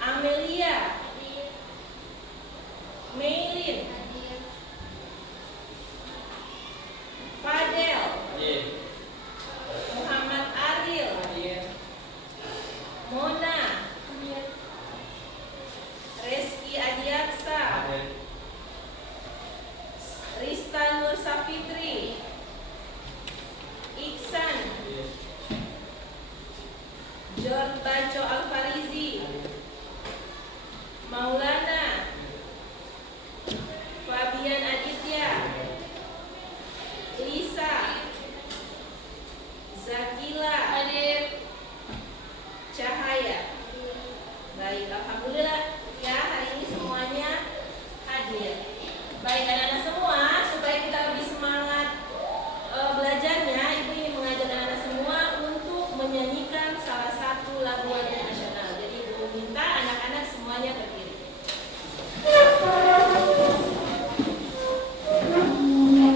Amelia, Meilin, Fadel, Muhammad Aril, Mona, Reski Adiaksa, Rista Nur Safitri, Iksan, George Baco Alfarizi, Maulana, Fabian Aditya, Lisa, Zakila, Cahaya. Baik, alhamdulillah ya, hari ini semuanya hadir. Baik anak-anak semua, supaya kita lebih semangat belajarnya, Ibu ingin mengajak anak-anak semua untuk menyanyikan salah satu lagu nasional. Jadi Ibu minta anak-anak semuanya berdiri.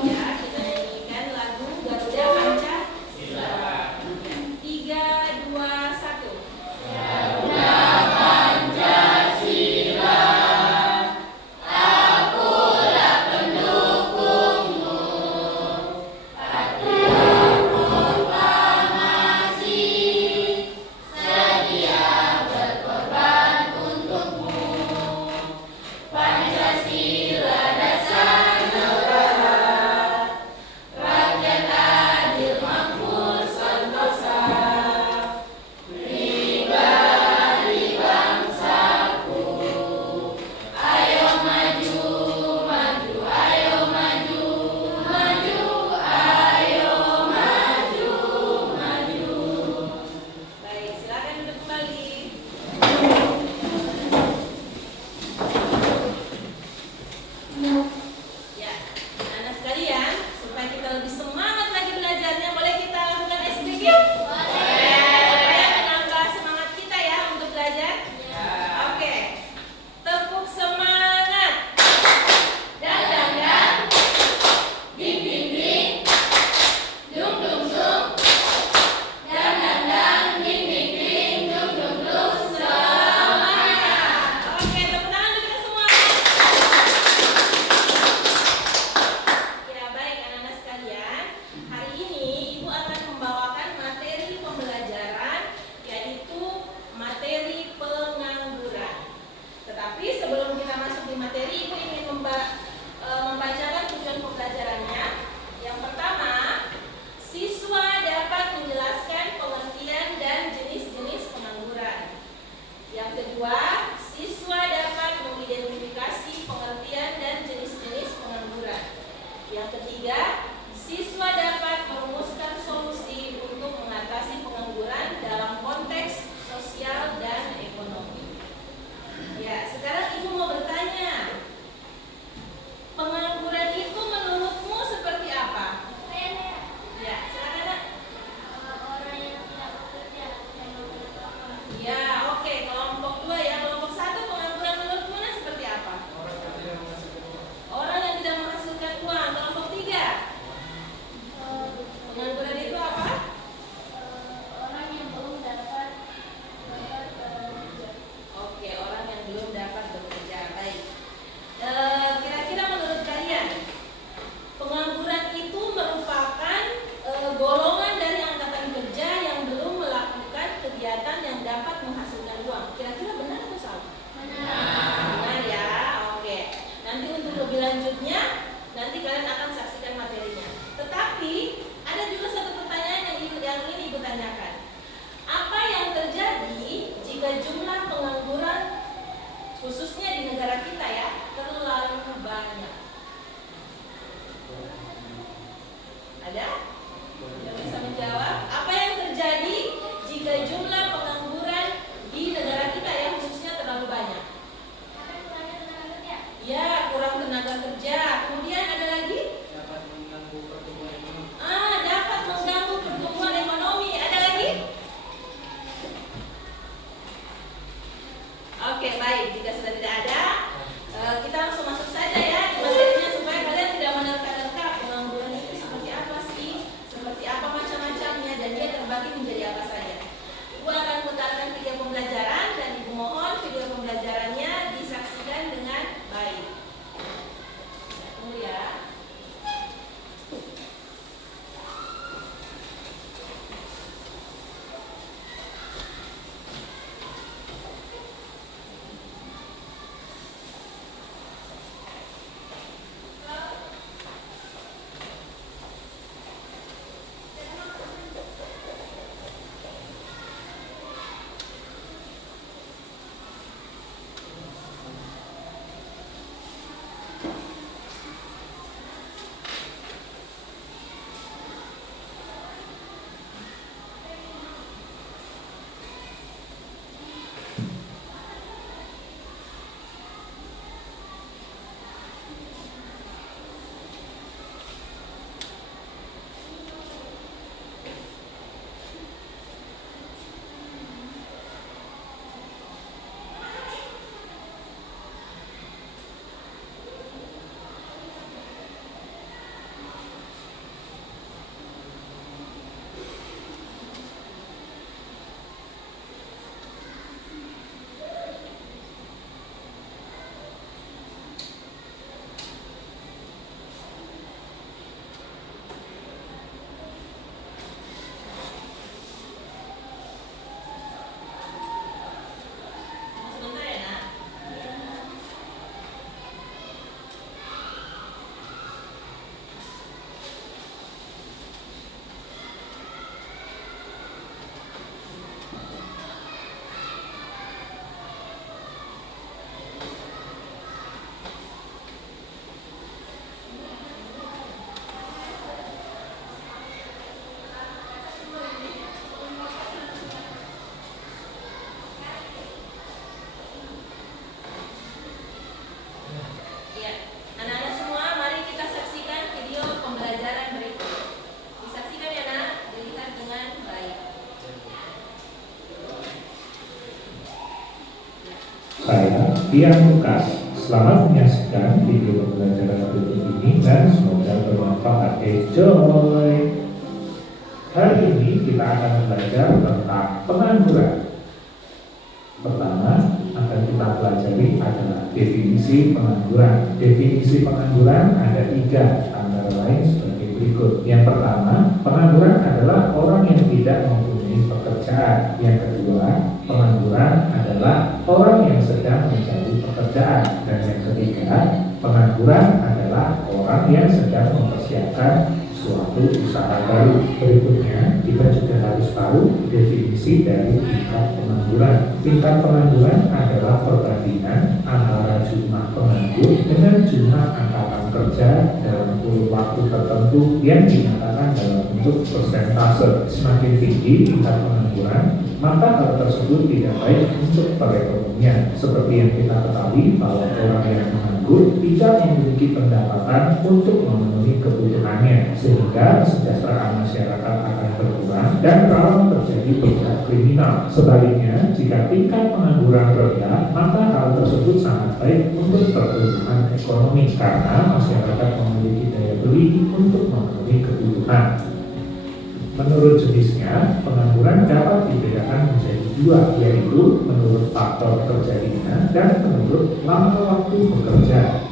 Ya, kita nyanyikan lagu Garuda Pancasila. 3, 2, 1. Terbagi menjadi apa saja. Ibu akan putarkan video pembelajaran dan Ibu mohon video pembelajaran Saya Tian Lukas. Selamat menyaksikan video pembelajaran berikut ini dan semoga bermanfaat. Enjoy! Hari ini kita akan belajar tentang pengangguran. Pertama, akan kita pelajari adalah definisi pengangguran. Definisi pengangguran ada 3, antara lain sebagai berikut. Yang pertama, pengangguran adalah orang yang tidak mempunyai pekerjaan. Yang kedua, pengangguran adalah orang yang sedang mencari pekerjaan. Dan yang ketiga, pengangguran adalah orang yang sedang mempersiapkan suatu usaha baru. Berikutnya, kita juga harus tahu definisi dari tingkat pengangguran. Tingkat pengangguran adalah perbandingan antara jumlah penganggur dengan jumlah angkatan kerja dalam kurun waktu tertentu yang dinyatakan dalam bentuk persentase. Semakin tinggi tingkat pengangguran, maka hal tersebut tidak baik untuk perekonomian. Seperti yang kita ketahui bahwa orang yang menganggur tidak memiliki pendapatan untuk memenuhi kebutuhannya, sehingga kesejahteraan masyarakat akan berkurang dan rawan terjadi bergerak kriminal. Sebaliknya, jika tingkat pengangguran rendah, maka hal tersebut sangat baik untuk pertumbuhan ekonomi karena masyarakat memiliki daya beli untuk memenuhi kebutuhan. Menurut jenisnya, pengangguran dapat dibedakan menjadi 2, yaitu menurut faktor terjadinya dan menurut lama waktu bekerja.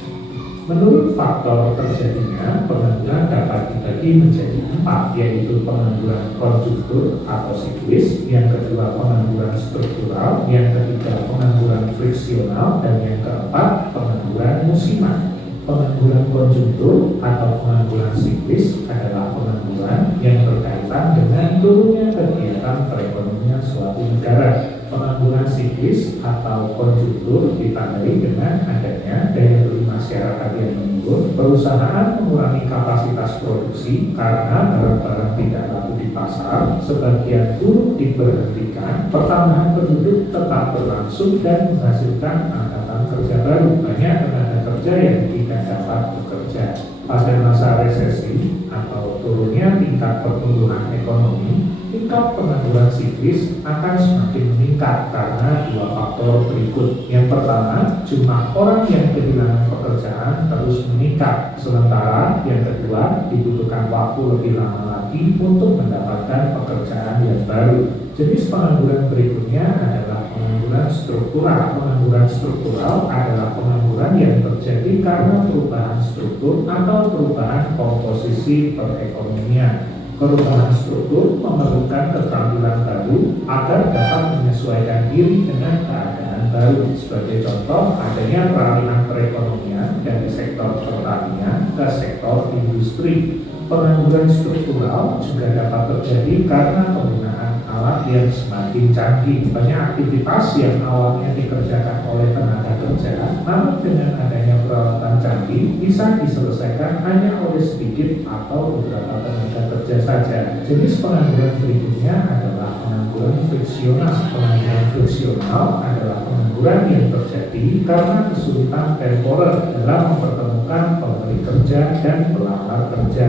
Menurut faktor terjadinya, pengangguran dapat dibagi menjadi 4, yaitu pengangguran konjungtur atau siklis, yang kedua pengangguran struktural, yang ketiga pengangguran friksional, dan yang keempat pengangguran musiman. Pengangguran konjungtur atau pengangguran siklis adalah pengangguran yang berkaitan dengan turunnya kegiatan perekonomian suatu negara. Pengangguran siklis atau konjungtur ditandai dengan adanya daya beli masyarakat yang menurun, perusahaan mengurangi kapasitas produksi karena barang-barang tidak laku di pasar, sebagian buruh diberhentikan, pertambahan penduduk tetap berlangsung dan menghasilkan angkatan kerja baru. Banyak tenaga kerja yang tidak dapat bekerja. Pada masa resesi atau turunnya tingkat pertumbuhan ekonomi, tingkat pengangguran siklis akan semakin meningkat karena 2 faktor berikut. Yang pertama, jumlah orang yang kehilangan pekerjaan terus meningkat. Sementara yang kedua, dibutuhkan waktu lebih lama lagi untuk mendapatkan pekerjaan yang baru. Jenis pengangguran berikutnya adalah pengangguran struktural. Pengangguran struktural adalah pengangguran yang terjadi karena perubahan struktur atau perubahan komposisi perekonomian. Perubahan struktur memerlukan keterampilan baru agar dapat menyesuaikan diri dengan keadaan baru. Sebagai contoh, adanya peralihan perekonomian dari sektor pertanian ke sektor industri. Pengangguran struktural juga dapat terjadi karena penggunaan alat yang semakin canggih. Banyak aktivitas yang awalnya dikerjakan oleh tenaga kerja, namun dengan adanya peralatan canggih bisa diselesaikan hanya oleh sedikit atau beberapa tenaga kerja saja. Jenis pengangguran berikutnya adalah pengangguran friksional. Pengangguran friksional adalah pengangguran yang terjadi karena kesulitan temporer dalam mempertemukan pemberi kerja dan pelamar kerja.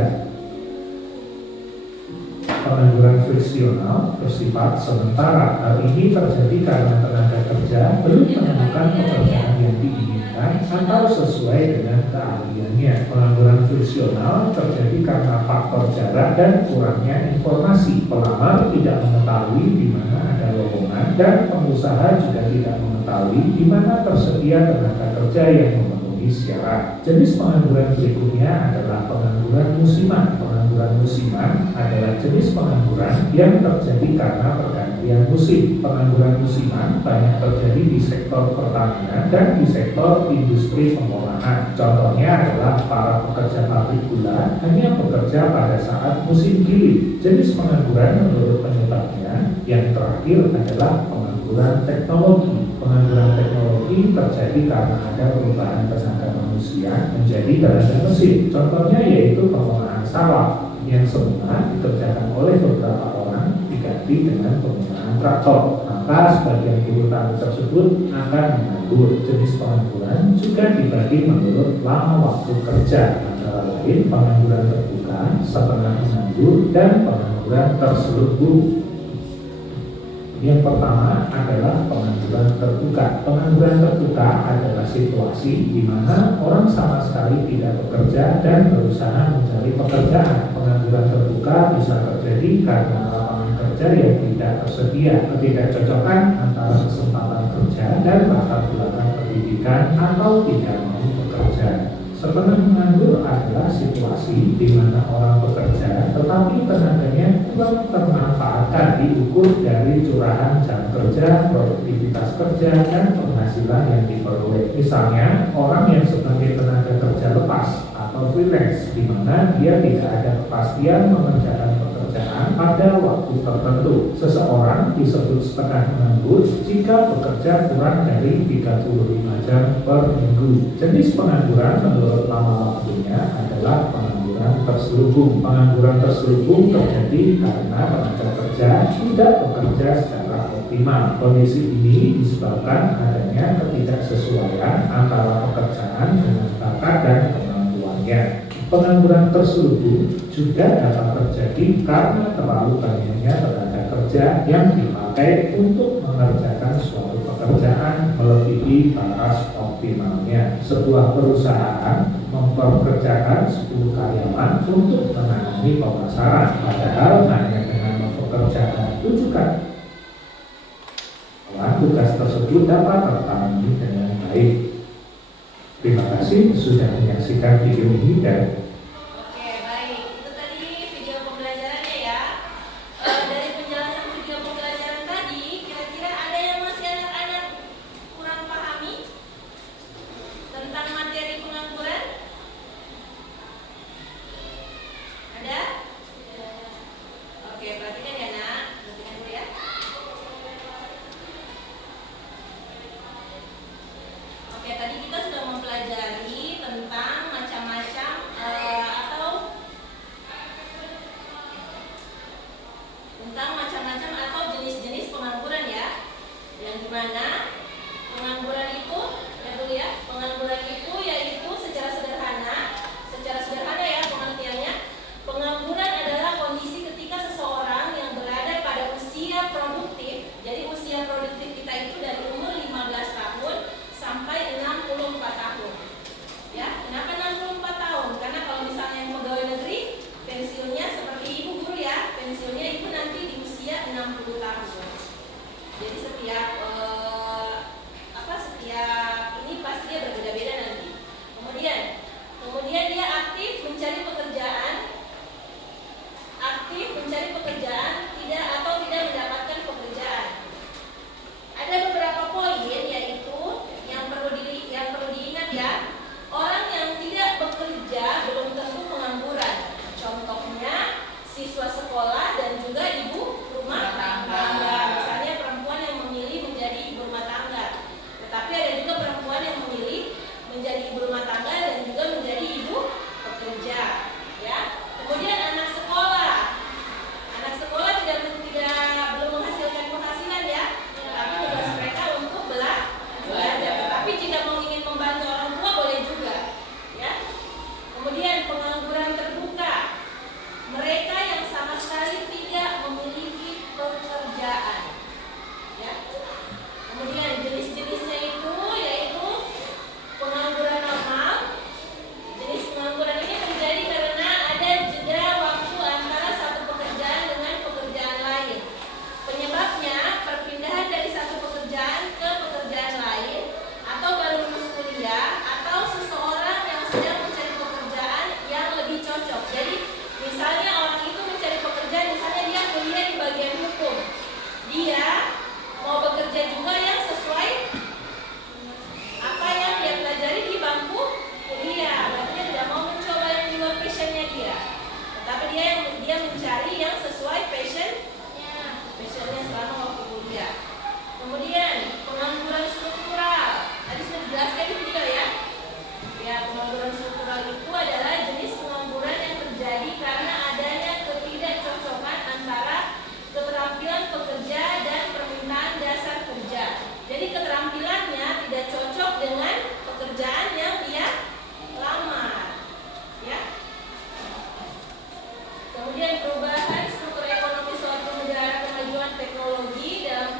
Pengangguran friksional bersifat sementara. Hal ini terjadi karena tenaga kerja belum menemukan pekerjaan yang diinginkan atau sesuai dengan keahliannya. Pengangguran friksional terjadi karena faktor jarak dan kurangnya informasi. Pelamar tidak mengetahui di mana ada lowongan dan pengusaha juga tidak mengetahui di mana tersedia tenaga kerja yang memenuhi syarat. Jenis pengangguran berikutnya adalah pengangguran musiman. Pengangguran musiman adalah jenis pengangguran yang terjadi karena pergantian musim. Pengangguran musiman banyak terjadi di sektor pertanian dan di sektor industri pengolahan. Contohnya adalah para pekerja pabrik gula hanya bekerja pada saat musim giling. Jenis pengangguran menurut penyebabnya yang terakhir adalah pengangguran teknologi. Pengangguran teknologi terjadi karena ada perubahan tenaga manusia menjadi tenaga mesin. Contohnya yaitu pengolahan sawah yang semula dikerjakan oleh beberapa orang diganti dengan penggunaan traktor. Maka sebagian buruh tani tersebut akan menganggur. Jenis pengangguran juga dibagi menurut lama waktu kerja, antara lain pengangguran terbuka, setengah menganggur, dan pengangguran terselubung. Yang pertama adalah pengangguran terbuka. Pengangguran terbuka adalah situasi di mana orang sama sekali tidak bekerja dan berusaha mencari pekerjaan. Pengangguran terbuka bisa terjadi karena lapangan kerja yang tidak tersedia, ketidakcocokan antara kesempatan kerja dan latar belakang pendidikan, atau tidak mau bekerja. Setengah menganggur adalah situasi di mana orang bekerja tetapi tenaganya kurang termanfaatkan diukur dari curahan jam kerja, produktivitas kerja, dan penghasilan yang diperoleh. Misalnya, orang yang sebagai tenaga kerja lepas atau freelance di mana dia tidak ada kepastian mengerjakan pekerjaan pada waktu tertentu. Seseorang disebut setengah menganggur jika bekerja kurang dari 35 jam per minggu. Jenis pengangguran menurut nama waktunya adalah pengangguran terselubung. Pengangguran terselubung terjadi karena tenaga kerja tidak bekerja secara optimal. Kondisi ini disebabkan adanya ketidaksesuaian antara pekerjaan dengan bakat dan kemampuannya. Pengangguran terselubung juga dapat terjadi karena terlalu banyaknya tenaga kerja yang dipakai untuk mengerjakan suatu pekerjaan melebihi batas optimalnya. Sebuah perusahaan mempekerjakan 10 karyawan untuk menangani pemasaran, padahal hanya dengan mempekerjakan 7 karyawan, tugas tersebut dapat tertangani dengan baik. Terima kasih sudah menyaksikan video ini dan Oke, baik. Itu tadi video pembelajarannya ya. Dari penjelasan video pembelajaran tadi, kira-kira ada yang masih anak-anak kurang pahami tentang materi pengangguran? Ada? Oke, perhatikan ya nak. Perhatikan dulu ya. Oke, tadi kita sudah mempelajari tentang macam-macam atau jenis-jenis pengangguran ya. Yang dimana pengangguran itu pengangguran itu yaitu secara sederhana ya pengertiannya. Pengangguran adalah kondisi ketika seseorang yang berada pada usia produktif. Jadi usia produktif kita itu dari umur 15 tahun sampai 64 tahun. Ya, kenapa 64 tahun? Karena kalau misalnya yang pegawai negeri pensiunnya seperti ibu guru ya, pensiunnya itu nanti di usia 60 tahun. Jadi setiap ini pasti dia berbeda-beda nanti. Kemudian dia aktif mencari pekerjaan tidak mendapatkan pekerjaan. Ada beberapa poin yaitu yang perlu diingat ya. Orang yang tidak bekerja belum tentu pengangguran. Contohnya siswa sekolah dan juga ibu rumah tangga. Misalnya perempuan yang memilih menjadi ibu rumah tangga. Tetapi ada juga perempuan yang memilih menjadi ibu rumah tangga dan juga menjadi ibu pekerja. Ya. Kemudian anak sekolah belum menghasilkan penghasilan ya. Tapi tugas mereka untuk belajar. Tapi jika ingin membantu orang tua boleh juga. Ya. Kemudian pengangguran terbuka. Mereka yang sama sekali tidak memiliki pekerjaan. Ya. Kemudian jenis-jenisnya itu yaitu pengangguran normal. Jenis pengangguran ini terjadi karena ada jeda waktu antara satu pekerjaan dengan pekerjaan lain. Penyebabnya perpindahan dari satu pekerjaan ke pekerjaan lain, atau baru lulus kuliah, atau seseorang yang sedang mencari pekerjaan yang lebih cocok. Jadi misalnya orang itu mencari pekerjaan, misalnya dia kuliah di bagian hukum, dia mau bekerja juga yang sesuai apa yang dia pelajari di bangku kuliah. Berarti dia tidak mau mencoba yang di luar passionnya dia, tapi dia mencari yang sesuai passionnya selama waktu kuliah. Kemudian pengangguran struktural, tadi sudah dijelaskan di video ya. Ya, pengangguran struktural itu adalah jenis pengangguran yang terjadi karena adanya ketidakcocokan antara keterampilan pekerja dan permintaan dasar kerja. Jadi keterampilannya tidak cocok dengan pekerjaan yang dia lamar. Ya. Kemudian perubahan struktur ekonomi suatu negara, kemajuan teknologi dalam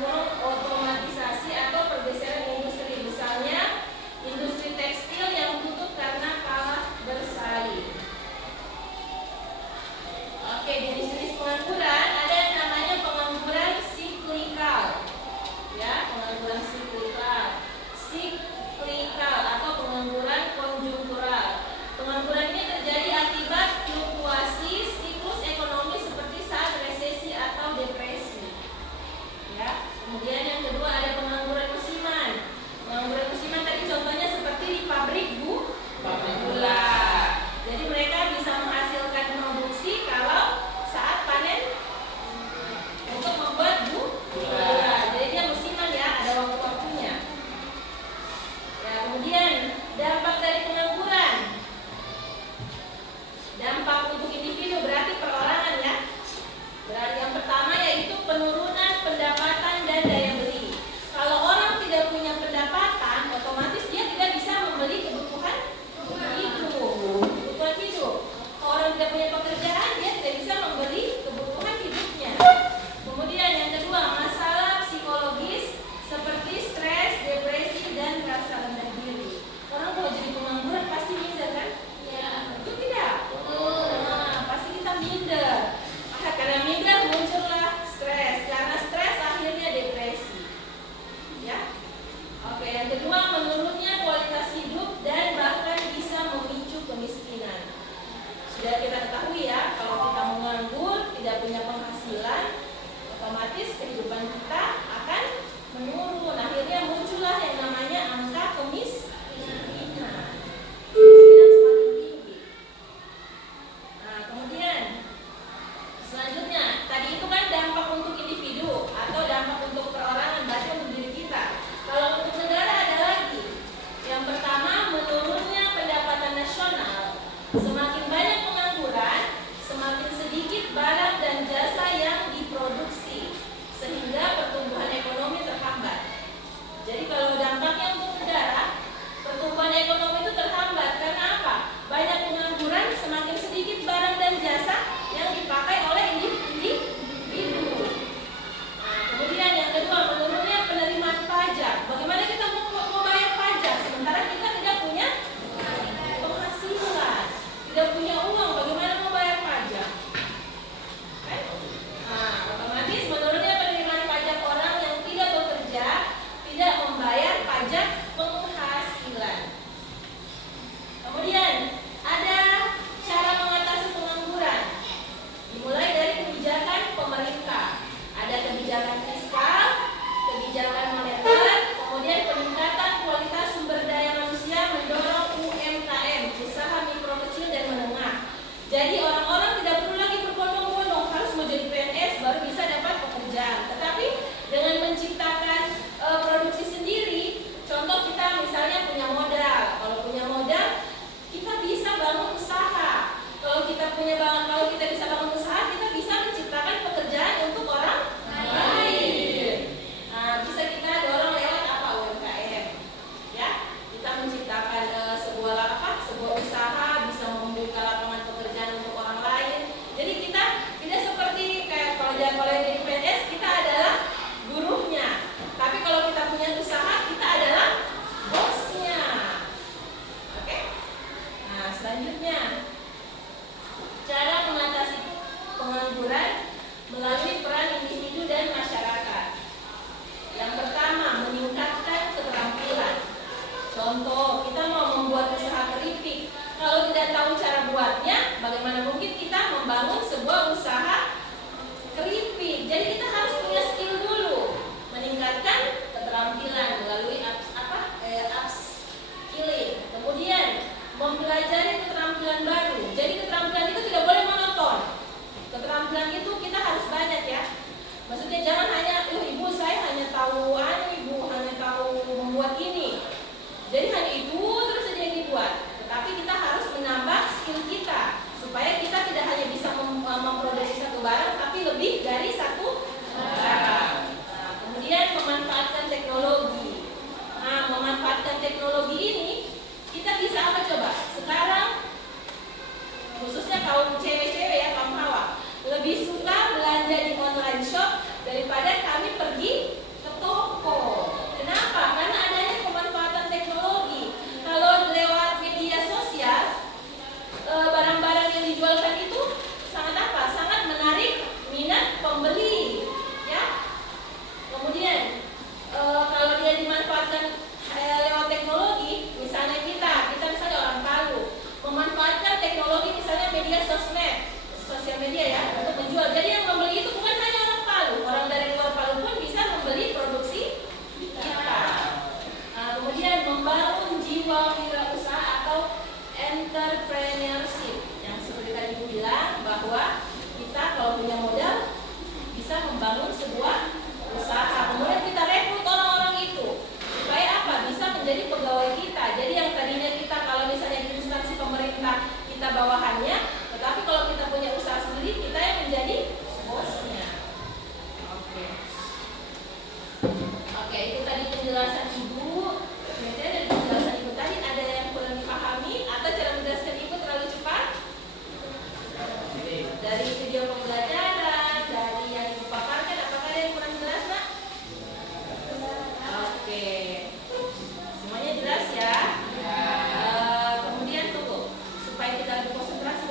Oke, yang kedua menurunnya kualitas hidup dan bahkan bisa memicu kemiskinan. Sudah kita ketahui ya, kalau kita menganggur, tidak punya penghasilan, otomatis kehidupan kita akan menurun. Akhirnya muncullah yang namanya angka kemiskinan. Kemiskinan semakin tinggi. Nah, kemudian selanjutnya, tadi itu kan dampak untuk individu atau dampak untuk perorangan, berarti untuk diri kita. Kalau untuk negara ada lagi. Yang pertama, menurunnya pendapatan nasional. Semakin banyak pengangguran, semakin sedikit barang dan jasa yang diproduksi, sehingga pertumbuhan ekonomi terhambat. Jadi kalau dampaknya untuk negara, pertumbuhan ekonomi itu terhambat. Karena apa? Banyak pengangguran, semakin sedikit barang dan jasa yang dipakai oleh individu. Nah, kemudian yang kedua, menurunnya penerimaan pajak. Bagaimana kita mau bayar pajak sementara kita tidak punya penghasilan, tidak punya uang, bagaimana mau bayar pajak? Nah, otomatis menurunnya penerimaan pajak orang yang tidak bekerja, tidak membayar pajak penghasilan. Kemudian ada cara mengatasi pengangguran. Dimulai dari kebijakan pemerintah. Ada kebijakan fiskal, kebijakan moneter, kemudian peningkatan kualitas sumber daya manusia mendorong UMKM, usaha mikro kecil dan menengah. Jadi orang-orang tidak perlu lagi berbondong-bondong harus menjadi PNS baru bisa dapat pekerjaan. Tetapi dengan menciptakan produksi sendiri, contoh kita misalnya punya modal. Kalau punya modal, kita bisa bangun usaha. Kalau kita bisa bangun usaha, kita bisa menciptakan pekerjaan untuk orang lain. Nah, bisa kita dorong lewat apa? UMKM. Ya, kita menciptakan sebuah usaha, bisa membuka lapangan pekerjaan untuk orang lain. Jadi kita tidak seperti kayak kalau jadi PNS, kita adalah buruhnya. Tapi kalau kita punya usaha, kita adalah bosnya. Oke? Nah, selanjutnya cara mengatasi pengangguran melalui peran individu dan masyarakat. Yang pertama, meningkatkan keterampilan. Contoh, kita mau membuat usaha keripik. Kalau tidak tahu cara buatnya, bagaimana mungkin kita membangun sebuah usaha keripik? Jadi kita harus punya skill dulu. Meningkatkan keterampilan melalui upskilling. Kemudian mempelajari keterampilan baru. Jadi keterampilan itu tidak boleh monoton. Keterampilan itu kita harus banyak ya. Maksudnya jangan hanya, ibu saya hanya tahu ibu hanya tahu membuat ini. Jadi hanya itu terus saja yang dibuat. Tetapi kita harus menambah skill kita supaya kita tidak hanya bisa memproduksi satu barang, tapi lebih dari satu barang. Nah, kemudian memanfaatkan teknologi. Nah, memanfaatkan teknologi ini kita bisa apa coba? Sekarang khususnya kaum cewek-cewek ya, kaum hawa, lebih suka belanja di online shop daripada kami pergi ke toko. Kenapa? Karena adanya pemanfaatan teknologi. Kalau lewat media sosial, barang-barang yang dijualkan itu sangat sangat menarik minat pembeli, ya. Kemudian kalau dia dimanfaatkan lewat teknologi, misalnya kita misalnya orang Palu memanfaatkan teknologi, misalnya media sosial media ya, untuk menjual. Jadi yang membeli itu bukan hanya orang Palu, orang dari luar Palu pun bisa membeli produksi kita. Nah, kemudian membangun jiwa wirausaha atau entrepreneurship, yang seperti tadi Ibu bilang bahwa kita kalau punya modal bisa membangun sebuah usaha. Kemudian kita rekrut orang-orang itu supaya apa? Bisa menjadi pegawai kita. Jadi yang tadinya kita kalau misalnya di instansi pemerintah kita bawahannya, tetapi kalau kita punya usaha sendiri, kita yang menjadi bosnya. Oke, itu tadi penjelasan Ibu. Kemudian dari penjelasan Ibu tadi ada yang kurang dipahami atau cara menjelaskan Ibu terlalu cepat? Dari video pembelajaran, dari yang Ibu paparkan, apakah ada yang kurang jelas, Nak? Oke, semuanya jelas ya? Kemudian tunggu, supaya kita lebih konsentrasi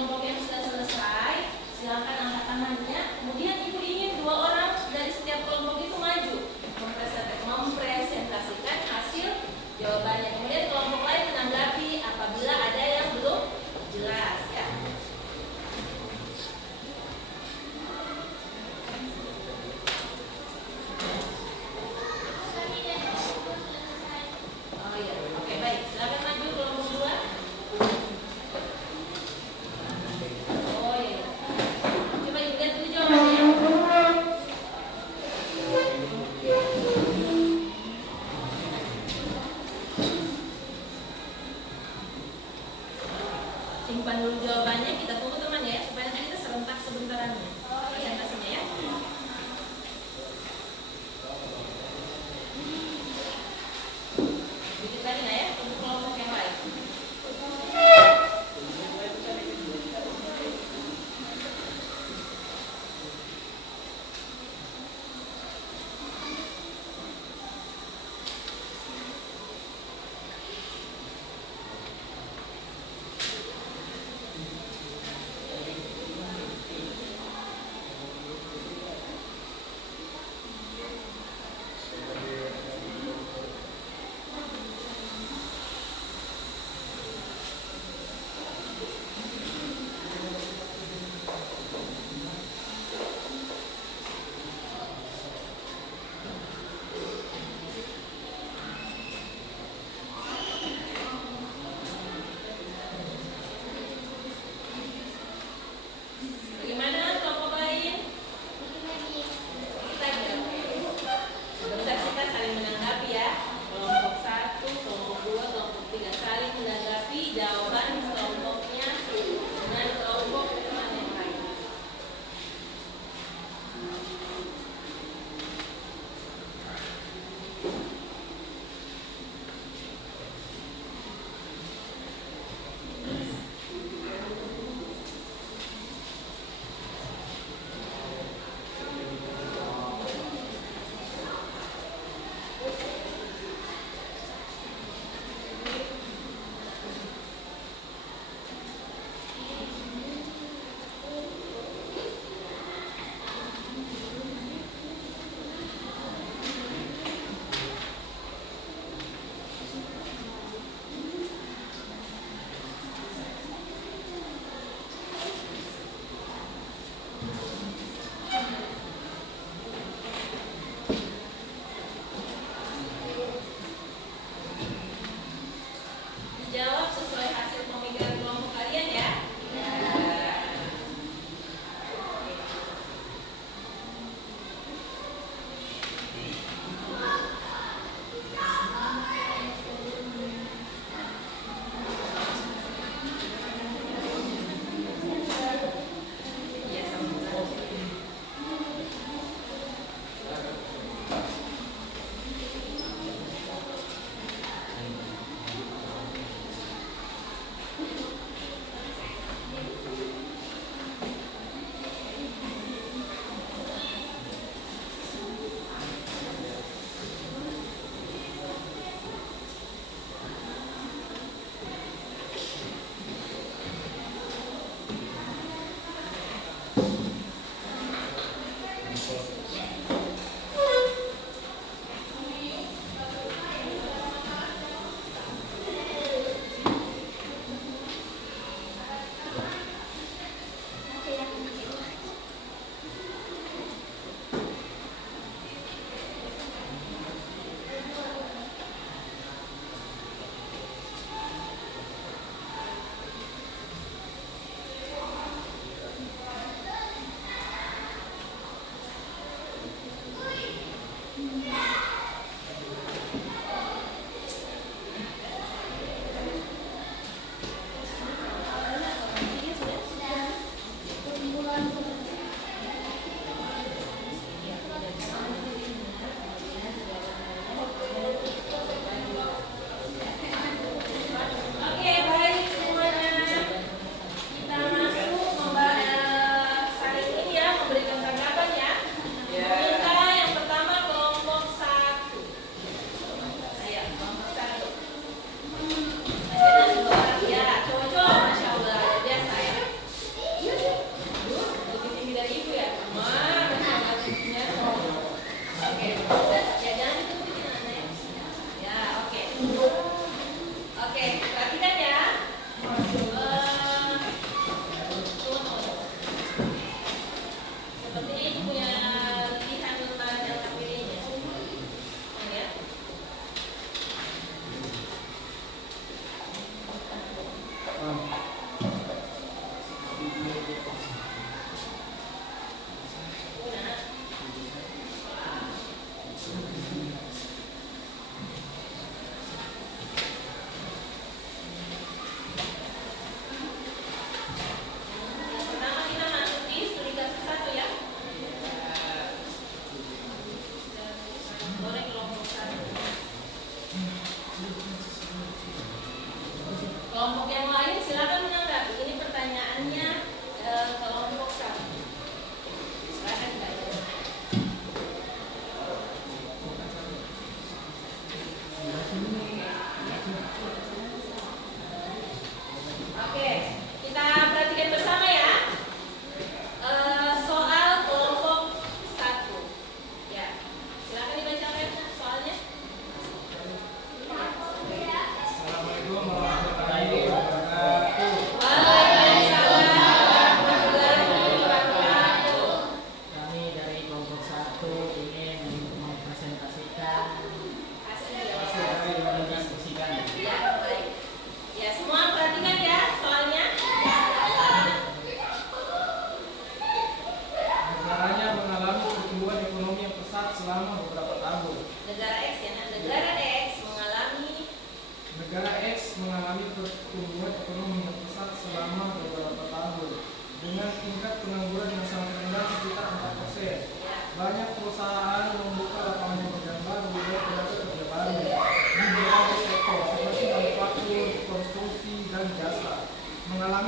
kelompok yang sudah selesai, silakan angkat tangannya. Kemudian ibu ingin 2 orang dari setiap kelompok itu maju mempresentasikan hasil jawabannya. Kemudian kelompok lain menanggapi apabila ada yang belum jelas ya. Oh iya, oke baik. Silakan maju kelompok 2. Oh iya. Coba ibu lihat dulu jawabannya. Simpan dulu jawabannya, kita tunggu teman ya, supaya nanti kita serentak sebentarannya presentasinya ya. Dikit lagi nggak ya untuk kelompok yang lain?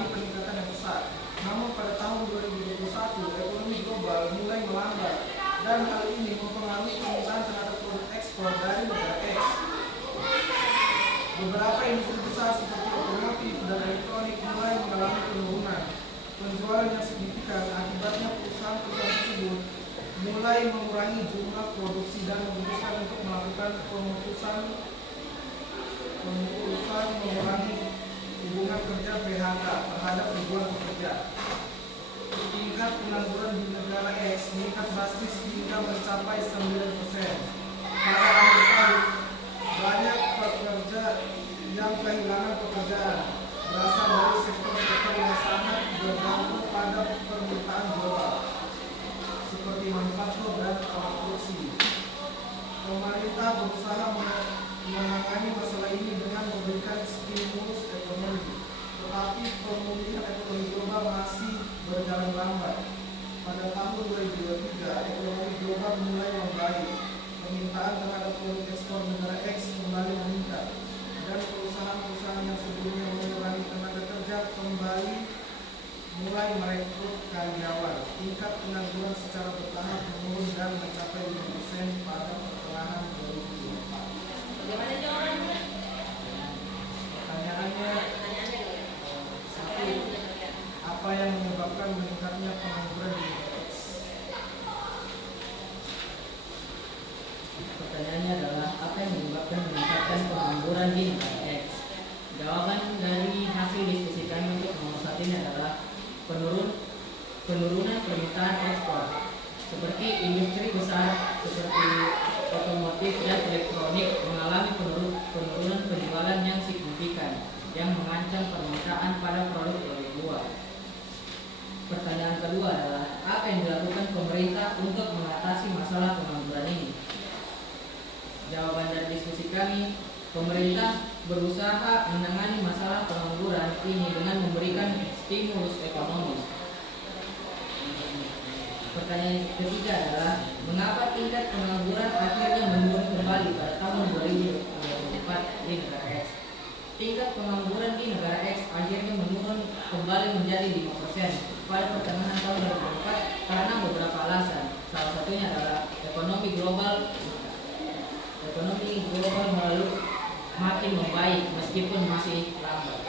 mengalami peningkatan yang besar. Namun pada tahun 2021, ekonomi global mulai melambat dan hal ini mempengaruhi permintaan terhadap produk ekspor dari negara X. Beberapa industri besar seperti otomotif dan elektronik mulai mengalami penurunan penjualan yang signifikan. Akibatnya perusahaan-perusahaan tersebut mulai mengurangi jumlah produksi dan memutuskan untuk melakukan pemutusan mengurangi hubungan kerja PHK terhadap ribuan pekerja. Tingkat pengangguran di negara X meningkat drastis hingga mencapai 9%. Pada akhir tahun, banyak pekerja yang kehilangan pekerjaan berasal dari sektor-sektor yang sangat bergantung pada permintaan global, seperti manufaktur dan konstruksi. Pemerintah berusaha menangani masalah ini dengan memberikan stimulus ekonomi, tetapi pemulihan ekonomi global masih berjalan lambat. Pada tahun 2023, ekonomi global mulai membaik, permintaan terhadap produk ekspor negara X kembali meningkat, dan perusahaan-perusahaan yang sebelumnya mengurangi tenaga kerja kembali mulai merekrut karyawan. Tingkat pengangguran secara bertahap menurun dan mencapai 5% pada pertengahan 2024. Bagaimana jawabannya? Pertanyaannya, satu, apa yang menyebabkan meningkatnya pengangguran di negara X? Pertanyaannya adalah apa yang menyebabkan meningkatkan pengangguran di negara X? Jawaban dari hasil diskusi kami untuk nomor 1 ini adalah penurunan permintaan ekspor, seperti industri besar seperti otomotif dan elektronik mengalami penurunan penjualan yang signifikan yang mengancam permintaan pada produk dibuat. Pertanyaan kedua adalah apa yang dilakukan pemerintah untuk mengatasi masalah pengangguran ini? Jawaban dari diskusi kami, pemerintah berusaha menangani masalah pengangguran ini dengan memberikan stimulus ekonomi. Pertanyaan ketiga adalah mengapa tingkat pengangguran akhirnya menurun kembali pada tahun 2024 di negara X? Tingkat pengangguran di negara X akhirnya menurun kembali menjadi 5% pada pertengahan tahun 2024 karena beberapa alasan. Salah satunya adalah ekonomi global melalui makin membaik meskipun masih lambat.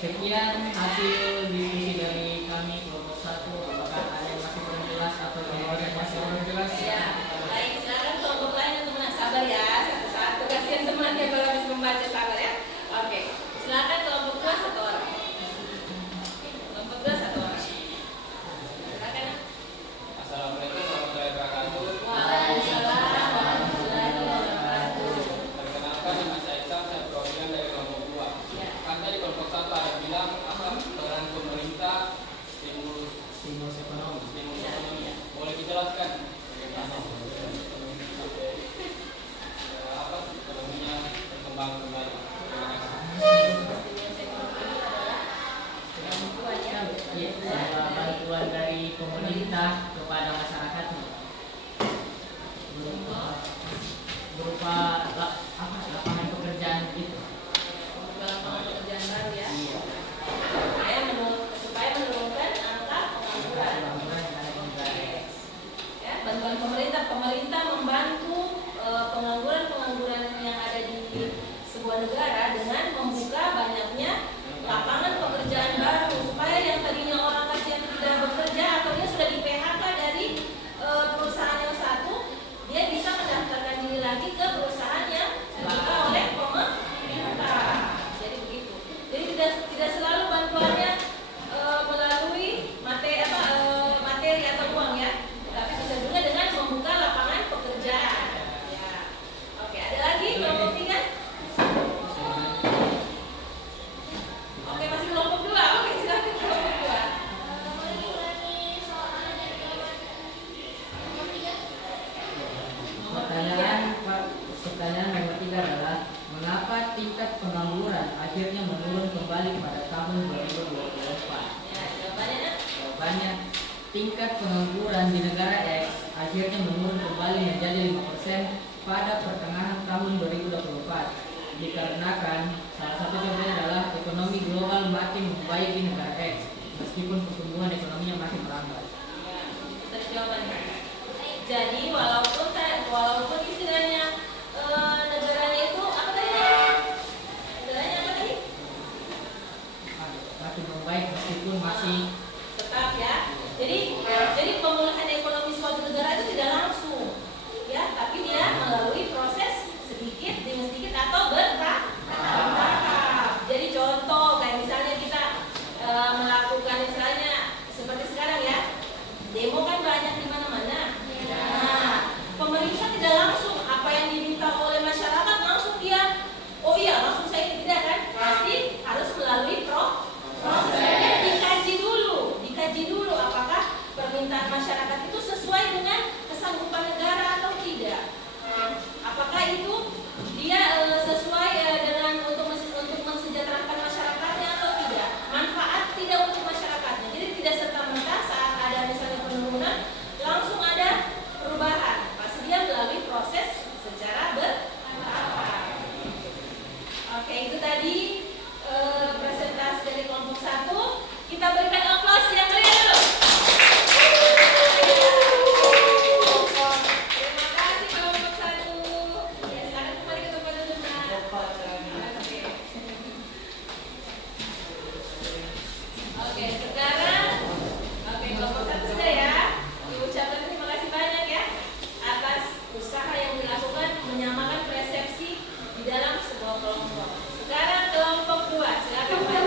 Sekian hasil diskusi dari kami kelompok 1. Apakah ada yang masih kurang jelas atau yang masih kurang jelas? Ya, baik, silakan kelompok lain untuk sabar ya, satu-satu. Kasihan temannya kalau habis membaca, sabar ya. Oke, silakan kelompok 2 1 orang. Kelompok 2 1 orang. Silakan. Assalamualaikum warahmatullahi wabarakatuh. Waalaikumsalam warahmatullahi wabarakatuh. Perkenalkan, nama saya Iksan, saya perwakilan dari kelompok 2. Ya. Kan tadi kelompok 1 ada bilang apa peran pemerintah stimulus ekonomi. Boleh dijelaskan bagaimana sampai apa ekonominya berkembang kembali? Terima kasih. Sebuah bantuan dari pemerintah kepada masyarakatnya berupa lapangan pekerjaan gitu. Lapangan pekerjaan baru ya. Supaya menurunkan angka pengangguran. Ya, bantuan pemerintah membantu pengangguran yang ada di sebuah negara dengan membuka banyaknya lapangan pekerjaan baru supaya yang tadinya orang kasihan tidak bekerja atau dia sudah di PHK dari perusahaan yang satu, dia bisa mendaftarkan diri lagi ke perusahaan yang dibuka oleh pemerintah. Jadi begitu. Jadi tidak selalu bantuannya melalui materi atau uang ya, tapi bisa juga dengan membuka lapangan pekerjaan. Ya. Oke, ada lagi kelompok 3? Oke, masih kelompok 2. Oke, silakan kelompok 2. Pertanyaan nomor 3 adalah mengapa tingkat pengangguran akhirnya menurun kembali pada tahun 2024? Ya, jawabannya tingkat pengangguran di negara X akhirnya menurun kembali menjadi 5% pada pertengahan tahun 2024 dikarenakan Salah satu contohnya adalah ekonomi global makin membaik di negara X, meskipun pertumbuhan ekonominya makin melambat. Ya, itu tadi jawabannya. Jadi walaupun istilahnya negaranya itu apa tadi? Negaranya apa tadi? Makin membaik meskipun masih Tetap ya. Jadi pemulihan ekonomi suatu negara itu tidak langsung, ya, tapi dia melalui proses sedikit demi sedikit atau bertahap. Jadi contoh kayak misalnya kita melakukan misalnya seperti sekarang ya, demo kan banyak di mana-mana. Nah, pemerintah tidak langsung apa yang diminta oleh masyarakat langsung dia, oh iya langsung saya tidak kan, pasti harus melalui prosesnya dikaji dulu apakah permintaan masyarakat itu sesuai dengan kesanggupan negara atau tidak. Apakah itu dia sesuai dengan untuk mensejahterakan masyarakatnya atau tidak, manfaat tidak untuk masyarakatnya. Jadi tidak serta-merta saat ada misalnya penurunan langsung ada perubahan, pasti dia melalui proses secara bertahap. Oke, itu tadi presentasi dari kelompok 1. Kita berikan aplaus yang meriah dulu. Terima kasih kelompok 1. Ya, silakan kembali ke tempat duduknya. Oke, sekarang kelompok 1 sudah ya. Diucapkan terima kasih banyak ya atas usaha yang dilakukan menyamakan persepsi di dalam sebuah kelompok. Sekarang kelompok 2, silakan Pak.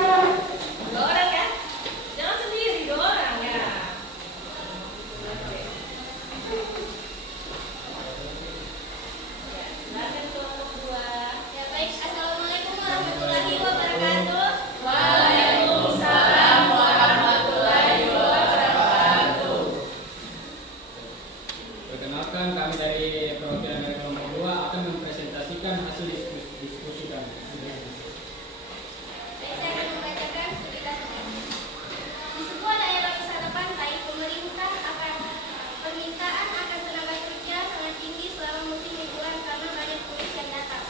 2 orang ya. Jangan sendiri, 2 orang ya. Oke. Ya, silakan kelompok 2. Ya baik, assalamualaikum warahmatullahi wabarakatuh. Waalaikumsalam warahmatullahi wabarakatuh. Perkenalkan, kami dari perwakilan dari kelompok 2 akan mempresentasikan hasil diskusi kami. Baik, saya akan membacakan studi kasus ini. Di sebuah daerah wisata pantai, permintaan akan tenaga kerja sangat tinggi selama musim liburan karena banyak turis yang datang.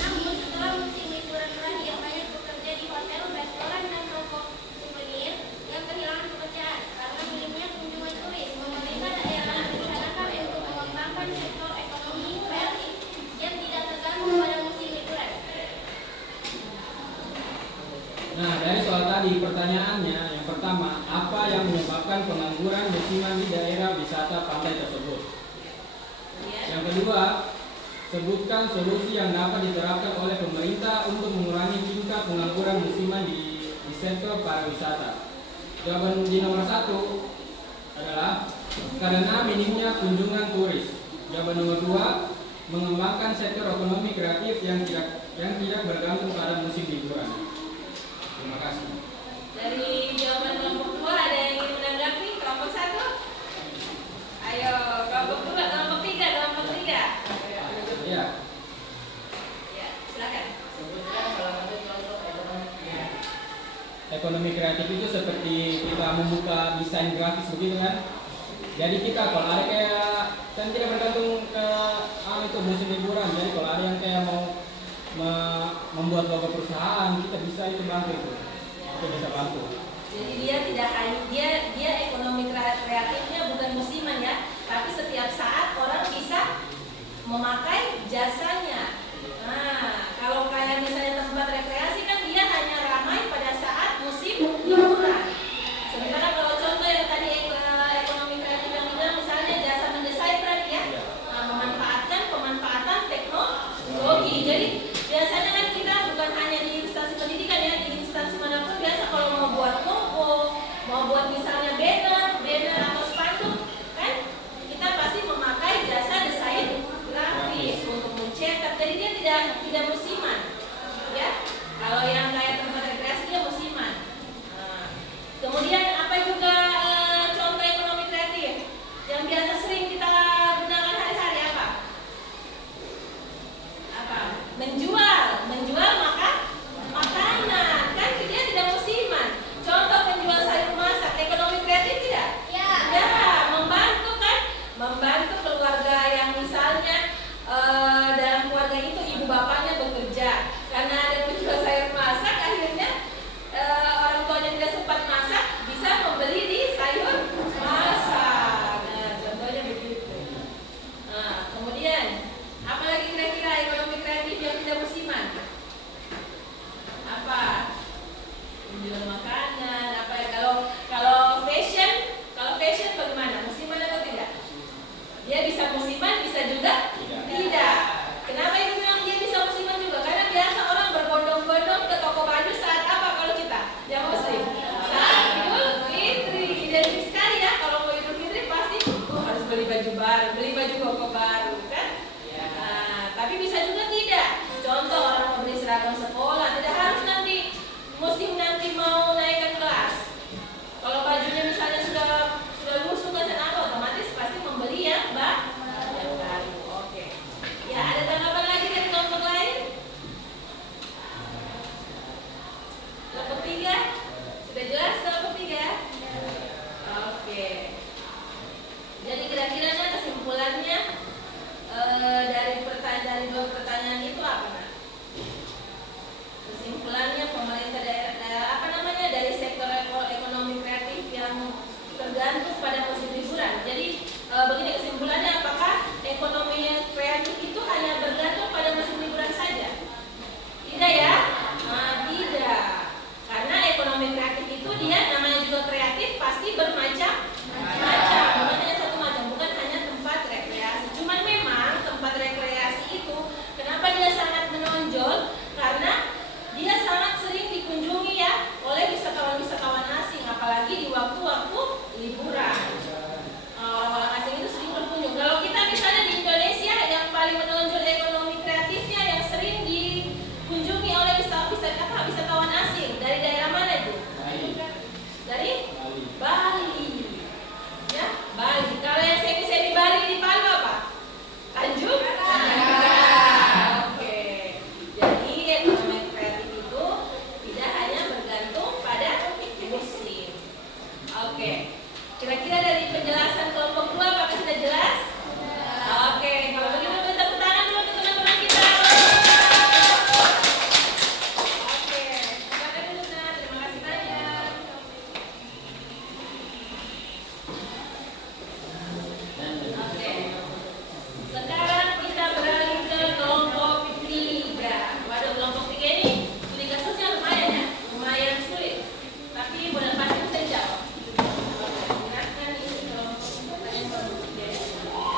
Namun setelah musim liburan berakhir, banyak pekerja di hotel, restoran, dan toko souvenir yang kehilangan pekerjaan karena minimnya kunjungan turis. Pemerintah daerah merencanakan untuk mengembangkan sektor ekonomi kreatif yang tidak tergantung pada musim liburan. Nah, dari soal tadi pertanyaannya, yang pertama, apa yang menyebabkan pengangguran musiman di daerah wisata pantai tersebut? Yang kedua, sebutkan solusi yang dapat diterapkan oleh pemerintah untuk mengurangi tingkat pengangguran musiman di sektor pariwisata. Jawaban di nomor 1 adalah karena minimnya kunjungan turis. Jawaban nomor 2, mengembangkan sektor ekonomi kreatif yang tidak bergantung pada musim liburan. Terima kasih. Dari jawaban kelompok 2 ada yang ingin menanggapi kelompok 1? Ayo, kelompok 2, kelompok 3. Ya, Ya, silakan. sebutkan salah satu contoh ekonomi. ekonomi kreatif itu seperti kita membuka desain grafis begitu kan. Jadi kita kalau ada kayak kan tidak bergantung ke itu musim liburan. Jadi kalau ada yang kayak mau membuat logo perusahaan, kita bisa itu bantu itu. Kita bisa bantu. Jadi dia tidak hanya dia ekonomi kreatifnya bukan musiman ya, tapi setiap saat orang bisa memakai jasanya. Nah, kalau kayak misalnya tempat rekreasi kan dia hanya ramai pada saat musim liburan. Sementara kalau contoh yang tadi ekonomi kreatif yang bilang misalnya jasa mendesain tadi ya, pemanfaatan teknologi. Jadi biasanya kan kita bukan hanya di instansi pendidikan ya, di instansi manapun biasa kalau mau buat logo, mau buat misalnya banner atau spanduk kan, kita pasti memakai jasa desain grafis untuk mencetak. Jadi dia tidak musiman ya. Kalau yang kayak tempat rekreasi dia musiman. Nah, kesimpulannya dari dua pertanyaan itu apa, Nak? Kesimpulannya pemerintah daerah dari sektor ekonomi kreatif yang tergantung pada musim liburan. Jadi begini kesimpulannya, apakah ekonomi kreatif itu hanya bergantung pada musim liburan saja? Tidak ya? Tidak. Karena ekonomi kreatif itu dia namanya juga kreatif, pasti bermacam-macam. Bukan hanya satu macam, bukan hanya tempat rekreasi. Cuman memang tempat rekreasi itu kenapa dia sangat menonjol? Karena dia sangat sering dikunjungi ya oleh wisatawan-wisatawan asing, apalagi di waktu-waktu liburan. Orang-orang asing itu sering berkunjung. Kalau kita misalnya di Indonesia, yang paling menonjol ekonomi kreatifnya yang sering dikunjungi oleh wisatawan asing dari daerah mana itu? Dari Bali. Ya, Bali. Kalau yang semi Bali di Palu apa? Tanjung. Oke. Jadi ekonomi kreatif itu tidak hanya bergantung pada musim. Oke. Kira-kira dari penjelasan kelompok 2 apakah sudah jelas? Oke, kalau begitu beri tepuk tangan dulu untuk teman-teman kita. Oke, silakan dulu Nak. Terima kasih banyak. Oke. Sekarang kita beralih ke kelompok 3. Waduh, kelompok 3 ini studi kasusnya lumayan ya, lumayan sulit. Tapi pasti bisa jawab. Silakan ini kelompok pertanyaan kelompok 3.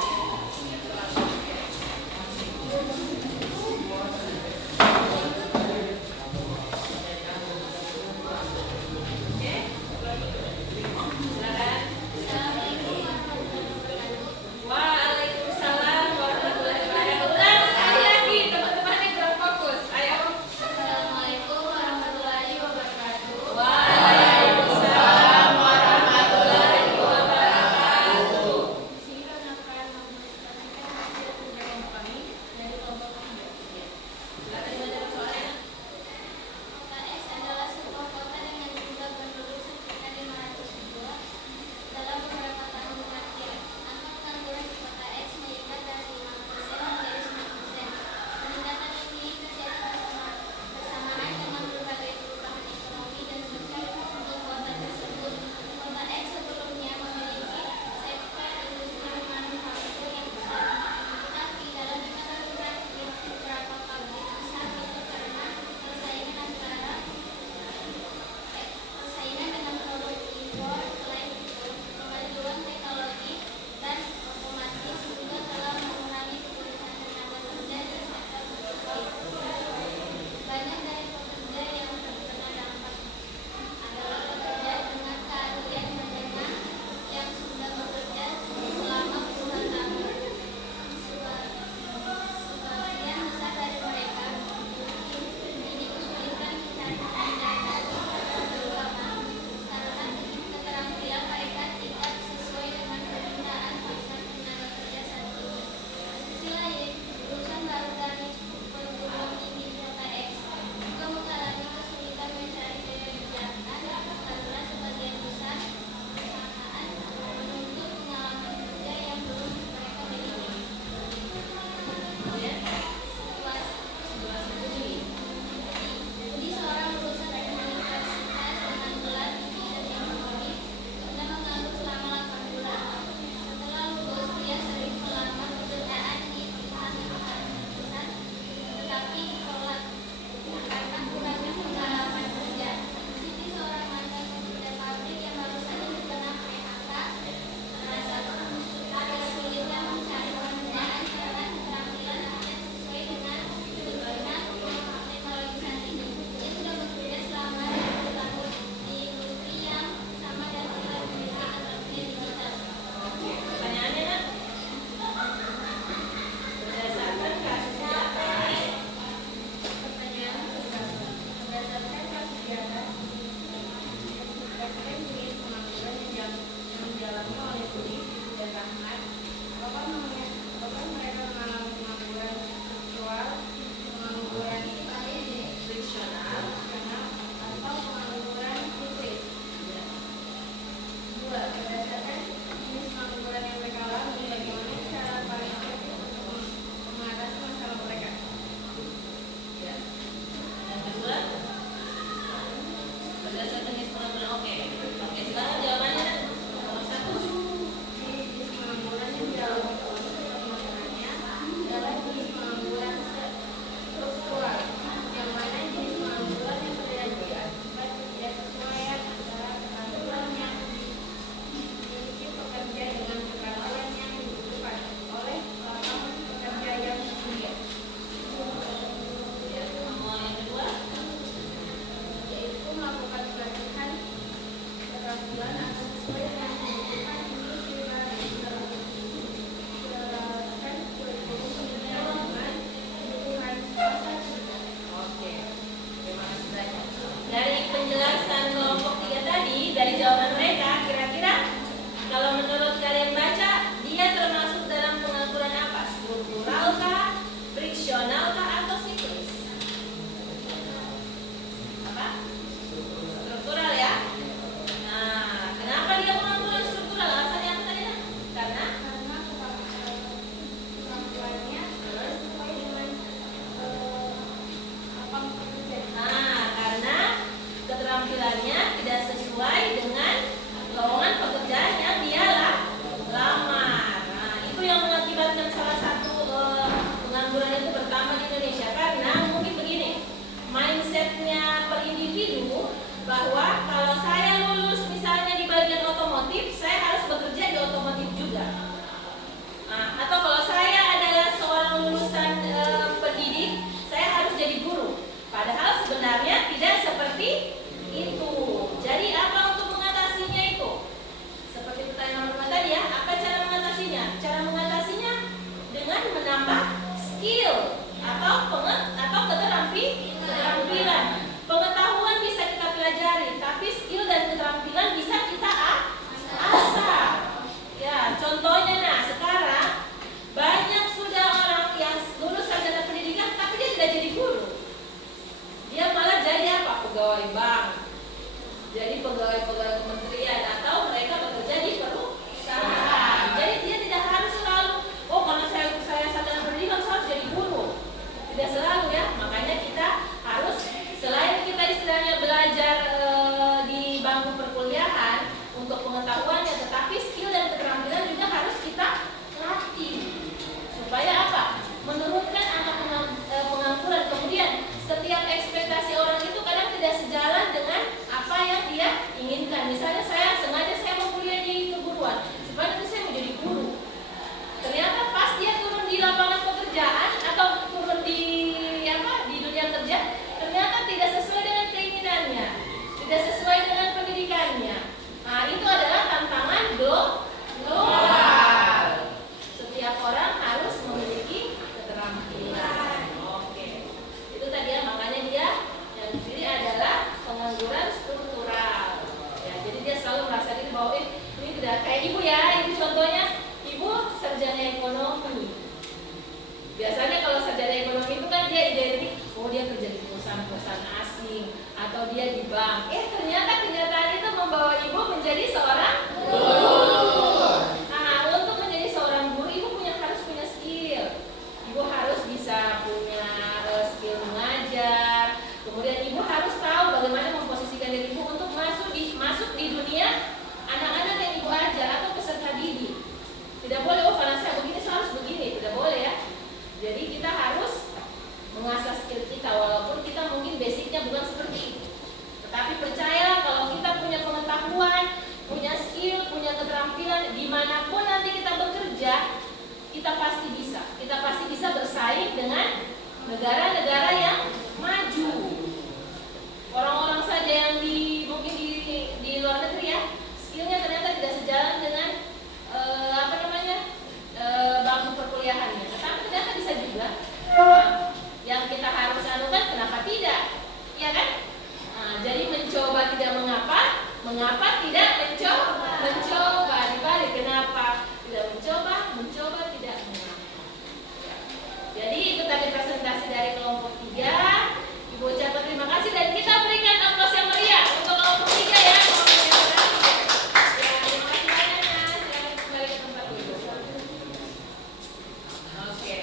pegawai-pegawai kementerian atau mereka bekerja di perusahaan. Jadi dia tidak harus selalu, oh karena saya sarjana pendidikan saya harus jadi guru. Tidak selalu ya. Makanya kita harus selain kita istilahnya belajar di bangku perkuliahan untuk pengetahuannya, tetapi skill dan keterampilan juga harus kita latih. Supaya apa? Menurunkan angka pengangguran. Kemudian setiap ekspektasi orang itu kadang tidak sejalan dengan apa yang dia inginkan. Misalnya saya mau kuliah di keguruan supaya nanti saya menjadi guru. Ternyata pas dia turun di lapangan pekerjaan atau turun di dunia kerja, ternyata tidak sesuai dengan keinginannya, tidak sesuai dengan pendidikannya. Nah, itu adalah tantangan global. Setiap orang harus memiliki keterampilan. Oke. Itu tadi ya, makanya dia yang dipilih adalah pengangguran struktural. Ya, jadi dia selalu merasa diri bahwa ini tidak kayak ibu ya. Ibu contohnya, ibu sarjana ekonomi. Biasanya kalau sarjana ekonomi itu kan dia identik, oh dia kerja di perusahaan asing atau dia di bank. Ternyata kenyataan itu membawa ibu menjadi seorang guru. Nah, untuk menjadi seorang guru, ibu harus punya skill. Ibu harus bisa punya skill mengajar. Kemudian ibu harus tahu bagaimana memposisikan diri ibu untuk masuk di dunia anak-anak yang ibu ajar atau peserta didik. Tidak boleh, oh karena saya begini, saya harus begini. Tidak boleh ya. Jadi kita harus mengasah skill kita walaupun kita mungkin basicnya bukan seperti itu. Tetapi percayalah kalau kita punya pengetahuan, punya skill, punya keterampilan, dimanapun nanti kita bekerja, kita pasti bisa. Kita pasti bisa bersaing dengan negara-negara yang maju. Orang-orang saja yang mungkin di luar negeri ya, skillnya ternyata tidak sejalan dengan bangku perkuliahannya. Tetapi ternyata bisa juga. Yang kita harus anukan, kenapa tidak? Ya kan? Nah, jadi mencoba tidak mengapa tidak mencoba dibalik, kenapa tidak mencoba tidak mengapa. Jadi itu tadi presentasi dari kelompok 3. Ibu ucapkan terima kasih dan kita berikan aplaus yang meriah untuk kelompok 3 ya. Terima kasih banyaknya. Silakan kembali ke tempat dulu. Oke.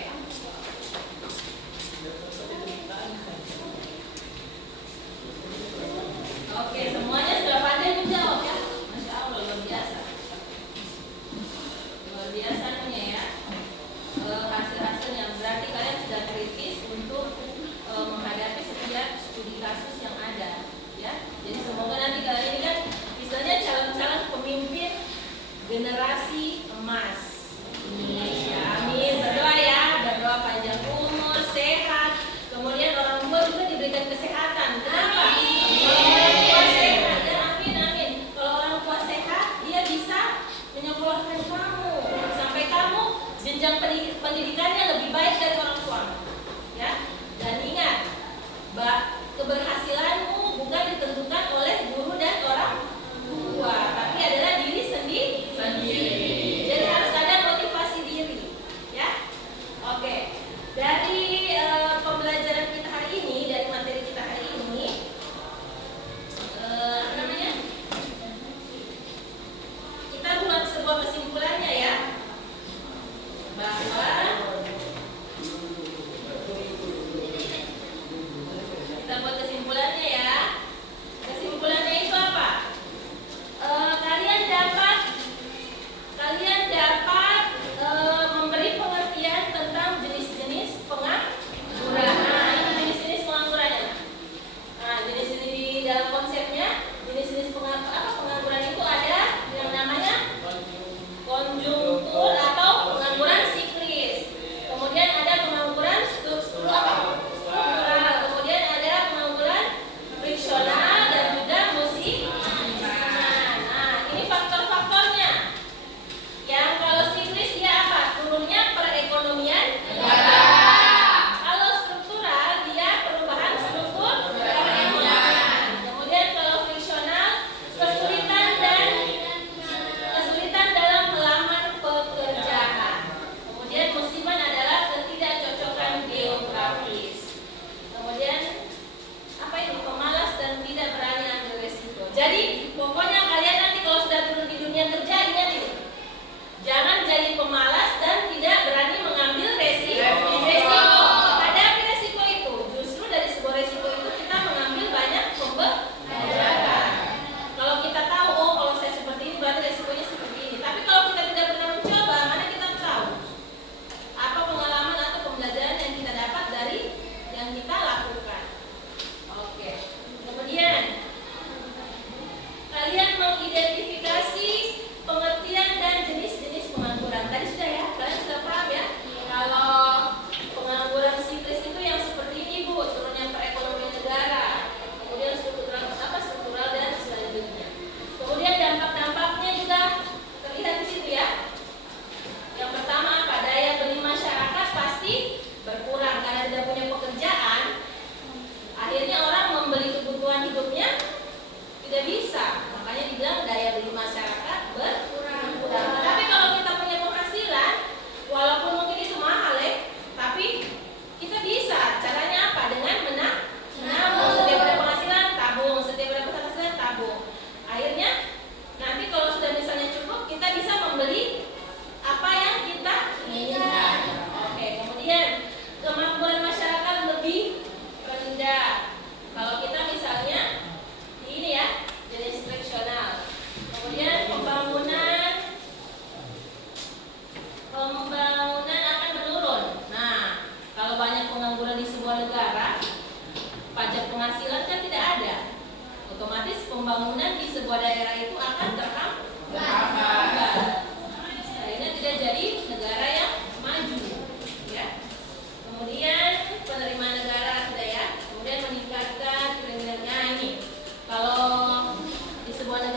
Oke, semuanya sudah pandai menjawab ya.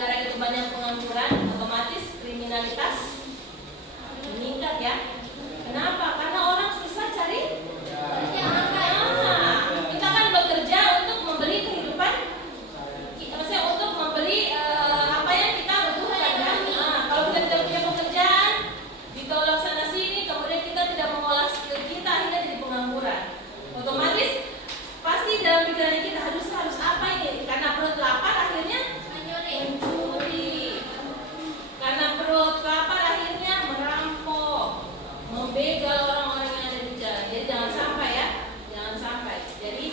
negara itu banyak pengangguran, otomatis kriminalitas meningkat ya. Kenapa? Karena orang susah cari kerja. Kita kan bekerja untuk membeli kehidupan, maksudnya untuk membeli apa yang kita butuhkan kan. Kalau kita tidak punya pekerjaan, ditolak sana sini, kemudian kita tidak mengolah skill kita, akhirnya jadi pengangguran. Otomatis pasti dalam pikiran kita harus apa ini? Karena perut lapar akhirnya mencuri. Karena perut lapar akhirnya merampok, membegal orang-orang yang ada di jalan. Jadi jangan sampai ya, jangan sampai. Jadi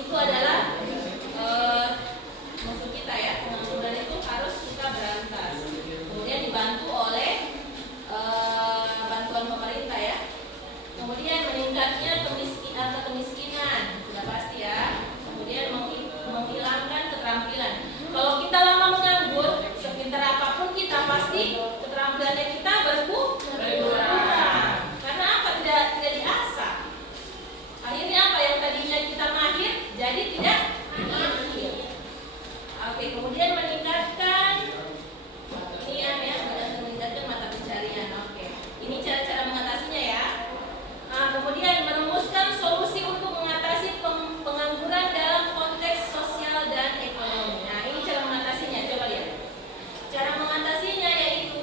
itu adalah musuh kita ya. Pengangguran itu harus kita berantas. Kemudian dibantu oleh bantuan pemerintah ya. Kemudian meningkatnya kemiskinan, sudah pasti ya. Kemudian menghilangkan keterampilan. Kalau kita lama menganggur, sepintar apapun kita pasti keterampilannya kita berkurang. Karena apa? Tidak diasah. Akhirnya apa yang tadinya kita mahir jadi tidak mahir. Oke, kemudian meningkatkan ini ya, meningkatkan mata pencarian. Oke, ini cara-cara mengatasinya ya. Kemudian merumuskan solusi untuk mengatasi pengangguran dalam konteks sosial dan ekonomi. Nah, ini cara mengatasinya. Coba lihat. Cara mengatasinya yaitu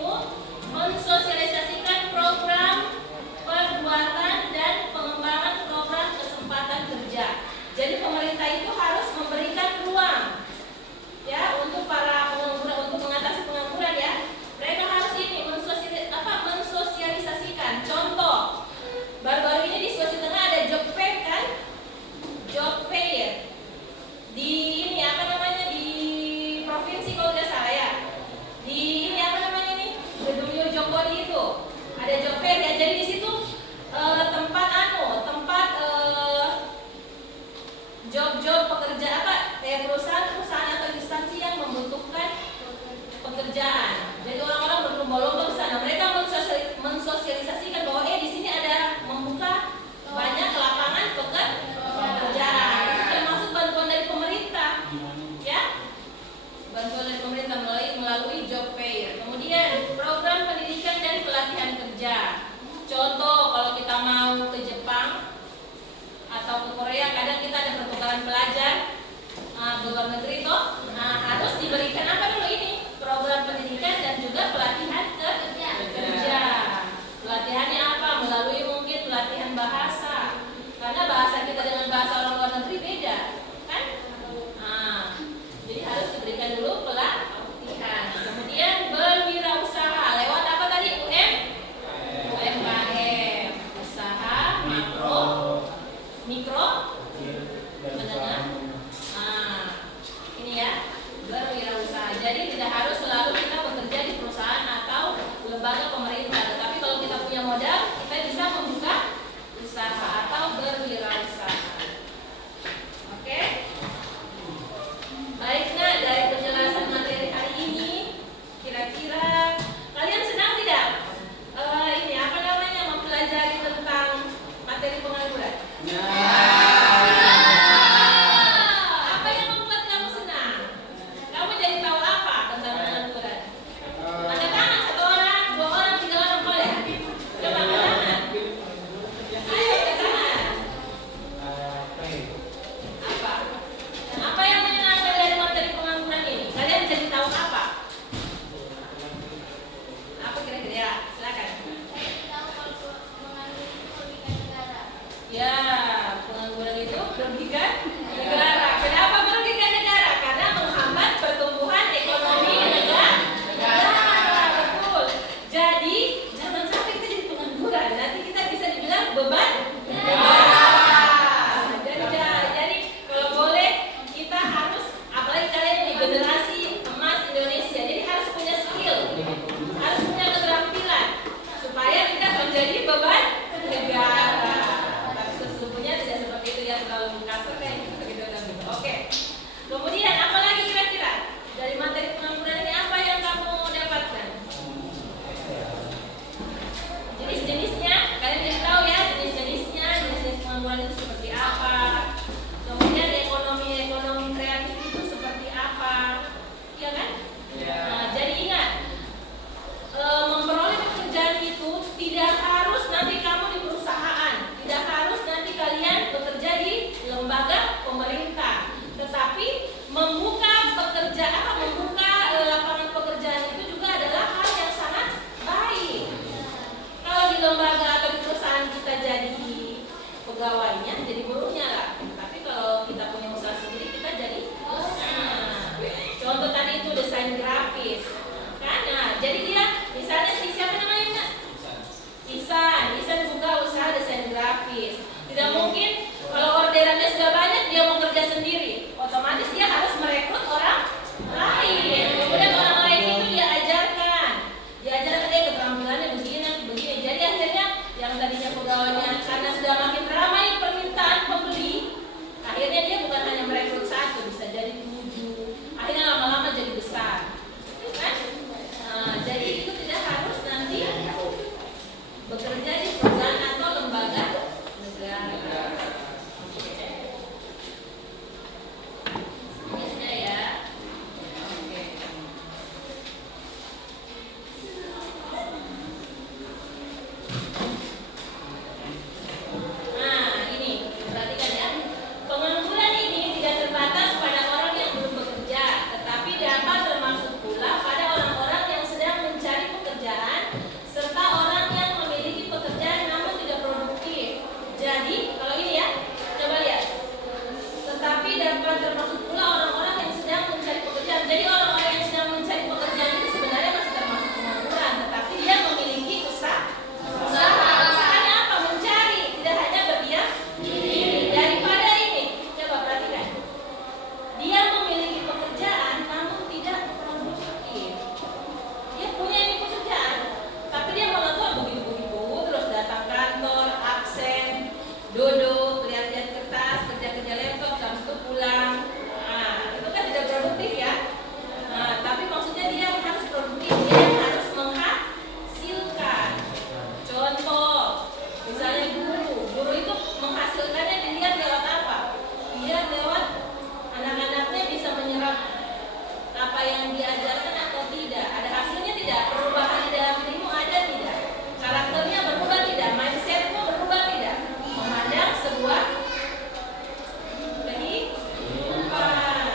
mensosialisasikan program perbuatan dan pengembangan program kesempatan kerja. Jadi pemerintah itu harus memberikan ruang ya untuk para pengangguran, untuk mengatasi pengangguran ya. Mereka harus ini mensosialisasikan. Contoh, baru-baru ini di Sulawesi Tengah ada job fair kan? Job fair di ini apa namanya, di provinsi kalau tidak salah ya. Di ini apa namanya ini, Gedung Jombori itu ada job fair ya. Jadi di situ tempat job-job pekerja apa kayak perusahaan atau instansi yang membutuhkan pekerjaan. Jadi orang-orang berlomba-lomba ke sana. Mereka mensosialisasikan bahwa di sini ada membuka banyak lapangan pekerjaan. Itu termasuk bantuan dari pemerintah, ya. Bantuan dari pemerintah melalui job fair. Kemudian program pendidikan dan pelatihan kerja. Contoh, kalau kita mau ke Jepang atau ke Korea, kadang kita ada pertukaran pelajar ke luar negeri toh. Nah, harus diberikan apa dulu ini? Program pendidikan dan juga pelatihan kerja. Pelatihannya apa? Melalui mungkin pelatihan bahasa. Karena bahasa kita dengan bahasa orang luar negeri beda, kan? Jadi harus diberikan dulu pelatihan. Kemudian berwirausaha lewat apa tadi? UMKM, usaha mikro, menengah. Ini ya, berwirausaha. Jadi tidak harus selalu kita bekerja di perusahaan atau lembaga pemerintah, tetapi kalau kita punya modal, kita bisa membuka usaha atau berwirausaha. Oke? Baik, nah dari penjelasan materi hari ini, kira-kira kalian senang tidak? Ini apa namanya, mempelajari tentang materi pengangguran? Apa yang membuat kamu senang? Kamu jadi tahu apa tentang pengangguran? Angkat tangan, 1 orang, 2 orang, 3 orang, boleh? Coba angkat tangan. Ayo angkat tangan. Apa? Dan apa yang menyenangkan dari materi pengangguran ini? Kalian jadi tahu apa? Apa kira-kira ya? Silakan. Ya, pengangguran itu merugikan negara. Kenapa merugikan negara? Karena menghambat pertumbuhan ekonomi negara. Betul. Jadi jangan sampai kita jadi pengangguran. Nanti kita bisa dibilang beban negara. Jadi kalau boleh kita harus, apalagi kalian nih generasi emas Indonesia, jadi harus punya skill, harus punya keterampilan supaya tidak menjadi beban negara. Sesungguhnya tidak seperti itu ya, terlalu kasar kayak gitu. Oke. Kemudian apa lagi kira-kira dari materi pengangguran ini, apa yang kamu dapatkan? Jenis-jenisnya, kalian jadi tahu ya jenis-jenisnya, jenis pengangguran itu seperti apa. Kemudian ekonomi kreatif itu seperti apa, iya kan? tidak? Perubahan di dalam dirimu ada tidak? Karakternya berubah tidak? Mindsetmu berubah tidak? Memandang sebuah kehidupan.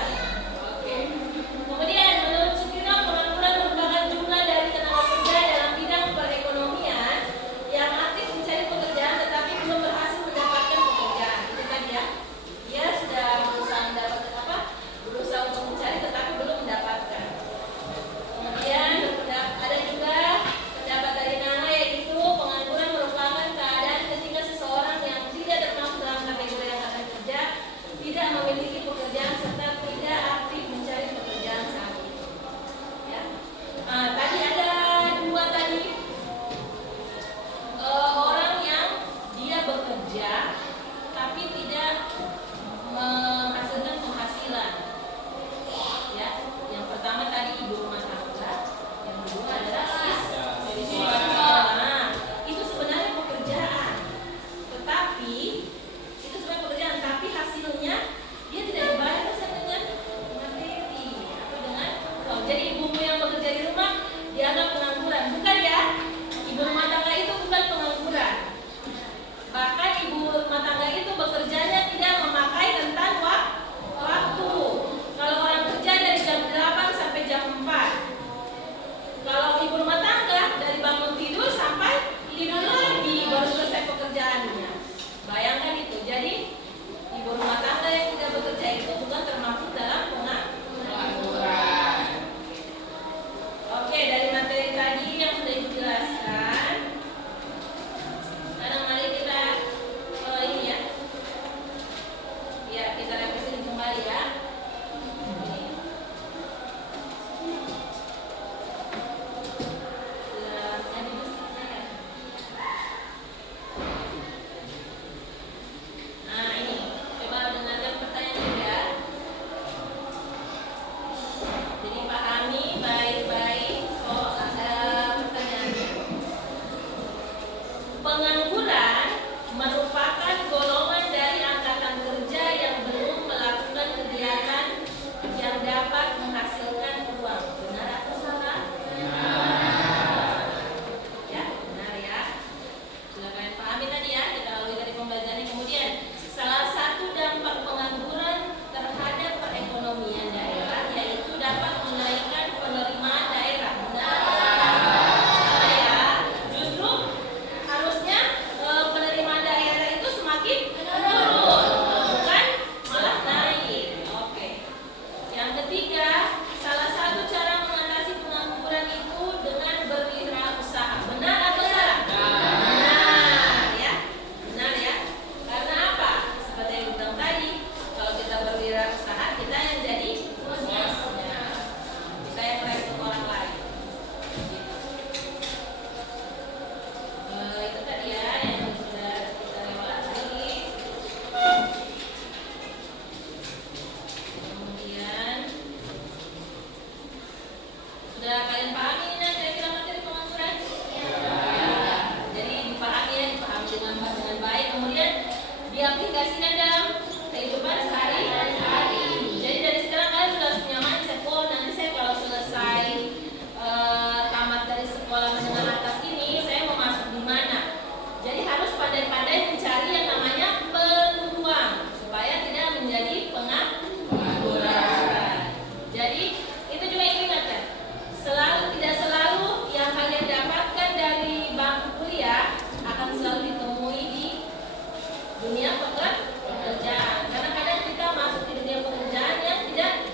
Oke. Kemudian menurut Sukino, pengangguran merupakan jumlah dari tenaga kerja dalam bidang perekonomian yang aktif mencari pekerjaan tetapi belum berhasil mendapatkan pekerjaan. Itu tadi ya. Dia sudah berusaha untuk mencari tetapi belum mendapatkan. Kemudian ada juga pendapat dari Nana, yaitu pengangguran merupakan keadaan ketika seseorang yang tidak termasuk dalam kategori angkatan kerja tidak memiliki pekerjaan serta tidak aktif mencari pekerjaan saat itu. Ya. Tadi ada dua tadi orang yang dia bekerja tapi tidak menghasilkan penghasilan. Ya, yang pertama tadi ibu rumah tangga, yang kedua adalah siswa. Itu sebenarnya pekerjaan, tetapi itu sebenarnya pekerjaan, tapi hasilnya dia tidak dibayar dengan materi atau dengan jadi ibumu yang bekerja di rumah dianggap pengangguran, bukan ya? Ibu rumah tangga itu bukan pengangguran. Bahkan ibu rumah tangga itu bekerjanya tidak memakai rentan waktu. Kalau orang kerja dari jam 8 sampai jam 4. Kalau ibu rumah tangga dari bangun tidur sampai tidur lagi baru selesai pekerjaannya. Bayangkan itu. Jadi ibu rumah tangga yang tidak bekerja itu bukan termasuk dalam pengangguran. Oke, dari materi tadi yang sudah ibu jelaskan, sekarang mari kita ini ya. Ya, kita revisi kembali ya. Nah, ini coba dengarkan pertanyaan ya. Jadi pahami baik-baik. Oh, ada pertanyaannya. Pengangguran merupakan golongan dari angkatan kerja yang belum melakukan kegiatan yang dapat menghasilkan uang. Benar atau salah? Ya, benar ya. Silakan pahami tadi ya. Kita lalui dari pembelajarannya. Kemudian salah satu dampak pengangguran terhadap perekonomian daerah yaitu dapat menaikkan penerimaan daerah. Benar atau salah? Salah ya. Justru harusnya penerimaan daerah itu semakin menurun, bukan malah naik. Oke. Yang ketiga, salah satu cara mengatasi pengangguran itu dengan berwirausaha. Benar atau salah? Benar ya. Benar ya. Karena apa? Seperti yang bilang tadi, kalau kita berwirausaha, kita yang jadi bosnya. Kita yang merekrut orang lain. Itu tadi ya yang sudah kita lewati. Kemudian sudah kalian pahami ini kira-kira materi pengangguran? Ya. Jadi dipahami ya, dipahami dengan baik. Kemudian diaplikasikan dalam kehidupan sehari-hari. Jadi dari sekarang kalian sudah punya mindset, oh nanti saya kalau selesai tamat dari sekolah menengah atas ini, saya mau masuk di mana? Jadi harus pandai-pandai mencari yang namanya peluang supaya tidak menjadi pengangguran. Jadi itu juga yang ingatkan. Tidak selalu yang kalian dapatkan dari bangku kuliah akan selalu ditemui di dunia pekerjaan. Karena kadang kita masuk di dunia pekerjaan yang tidak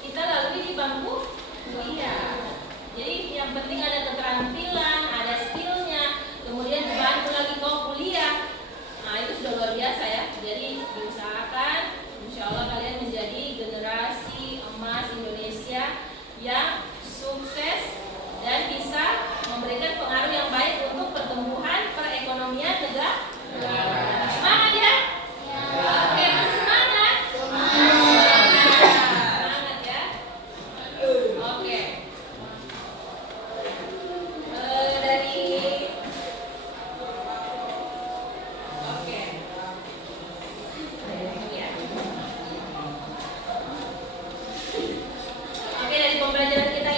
kita lalui di bangku kuliah. Jadi yang penting ada keterampilan, ada skillnya, kemudian dibantu lagi kau kuliah. Nah itu sudah luar biasa ya. Jadi diusahakan, insya Allah kalian menjadi generasi emas Indonesia yang sukses dan bisa memberikan pengaruh yang baik untuk pertumbuhan perekonomian negara. Semangat ya? Oke, masih semangat? Semangat ya? Oke. Oke, dari pembelajaran kita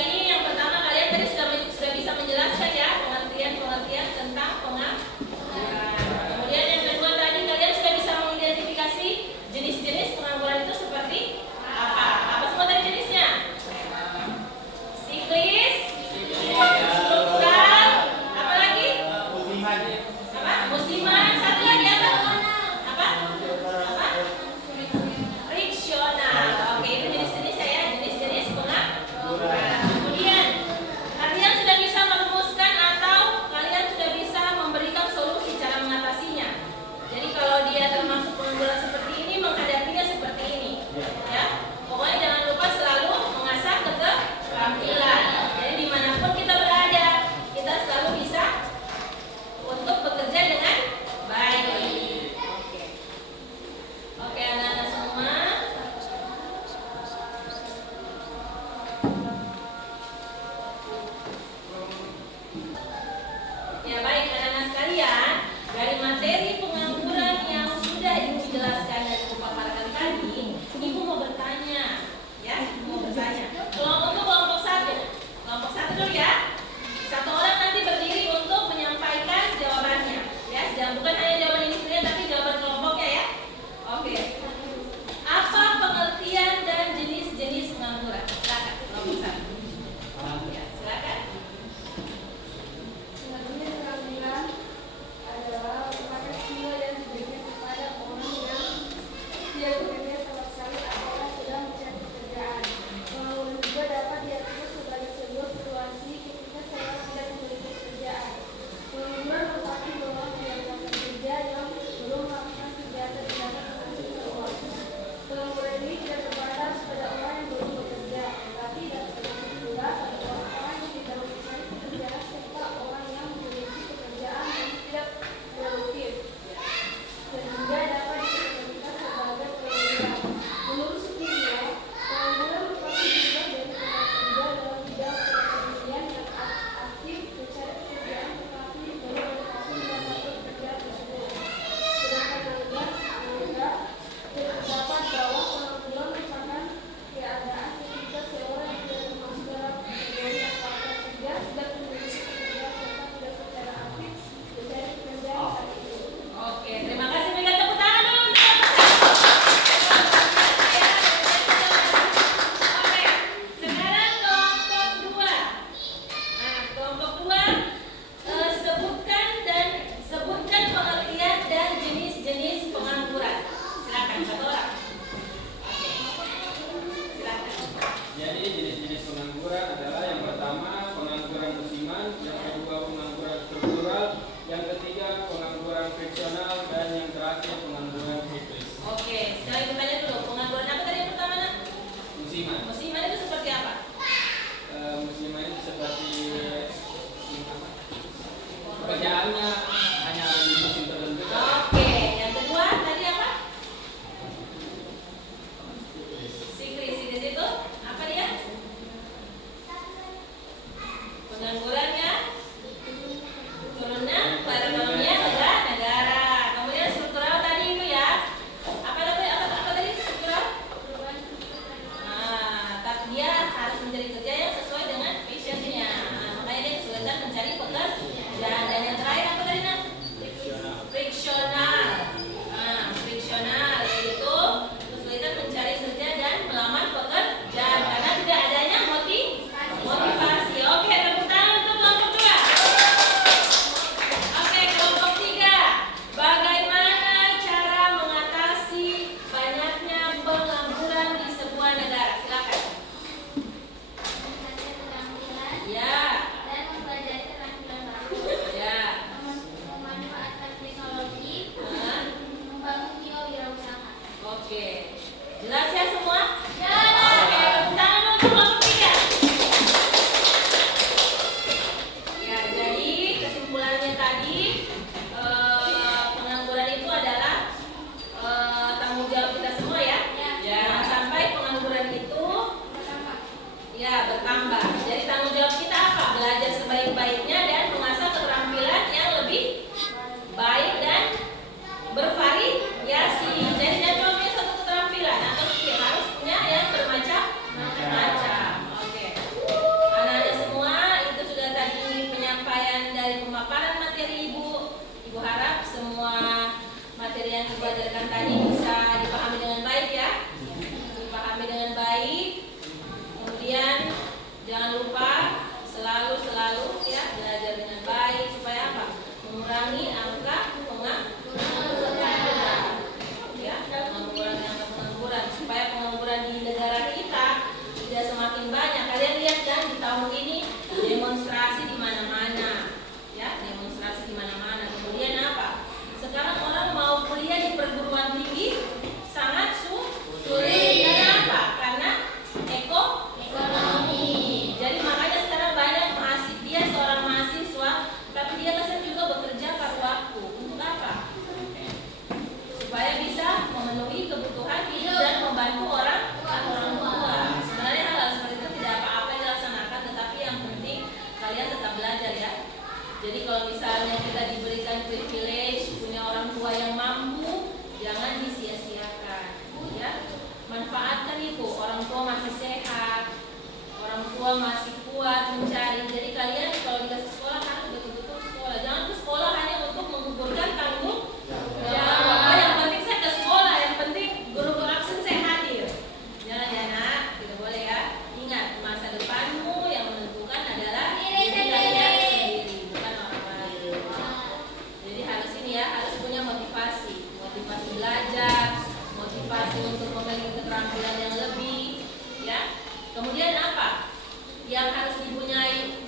pekerjaannya hanya ada di musim tertentu. Oke, yang kedua tadi apa? Sikris itu apa dia? Penganggurannya turunnya perekonomian negara. Kemudian struktural tadi itu ya. Apa tadi struktural? Tapi dia harus mencari kerja yang sesuai dengan passionnya. Makanya dia kesulitan mencari pekerjaan. Dan yang terakhir apa tadi Nak? Friksional. Friksional yaitu kesulitan mencari kerja dan melamar pekerjaan karena tidak adanya motivasi. Oke, tepuk tangan untuk kelompok 2. Oke, kelompok 3. Bagaimana cara mengatasi banyaknya pengangguran di sebuah negara? Silakan. Ya. Dan mempelajari keterampilan baru, Ya. memanfaatkan teknologi, Hah? membangun jiwa wirausaha. Oke. Jelas ya semua? Ya. Oke, tepuk tangan untuk kelompok 3. Ya, jadi kesimpulannya tadi pengangguran itu adalah tanggung jawab kita semua ya. Jangan sampai pengangguran itu bertambah. Jadi tanggung jawab kita apa? Belajar sebaik-baiknya dan mengasah keterampilan yang lebih baik dan bervariasi. Jadi jangan cuma punya satu keterampilan atau skill, harus punya yang bermacam-macam. Oke. Anak-anak semua, itu sudah tadi penyampaian dari pemaparan materi Ibu harap semua materi yang Ibu ajarkan tadi bisa dipahami dengan baik ya. Dipahami dengan baik. Kemudian jangan lupa selalu ya belajar dengan baik supaya apa? Mengurangi angka pengangguran. Ya, mengurangi angka pengangguran supaya pengangguran di negara kita tidak semakin banyak. Kalian lihat kan di tahun ini demonstrasi di mana-mana. Ya, demonstrasi di mana-mana. Kemudian apa? Sekarang orang mau kuliah di perguruan tinggi sangat sulit. Karena apa? Karena ekonomi. Jadi makanya sekarang banyak dia seorang mahasiswa, tapi dia kesan juga bekerja paruh waktu. Untuk apa? Supaya bisa memenuhi kebutuhan hidup dan membantu orang tua. Sebenarnya hal seperti itu tidak apa-apa yang dilaksanakan, tetapi yang penting kalian tetap belajar ya. Jadi kalau misalnya kita diberikan privilege, punya orang tua yang mampu, jangan disia-siakan. Ya, manfaatkan itu. Orang tua masih sehat, orang tua masih kuat mencari. Jadi kalian kalau dikasih sekolah harus betul-betul sekolah. Jangan ke sekolah hanya untuk menggugurkan tanggung jawab. Yang penting saya ke sekolah, yang penting guru absen saya hadir. Jangan ya Nak, tidak boleh ya. Ingat, masa depanmu yang menentukan adalah diri kalian sendiri, bukan orang lain. Jadi harus ini ya, harus punya motivasi belajar, motivasi untuk memiliki keterampilan yang lebih, ya. Kemudian apa yang harus dipunyai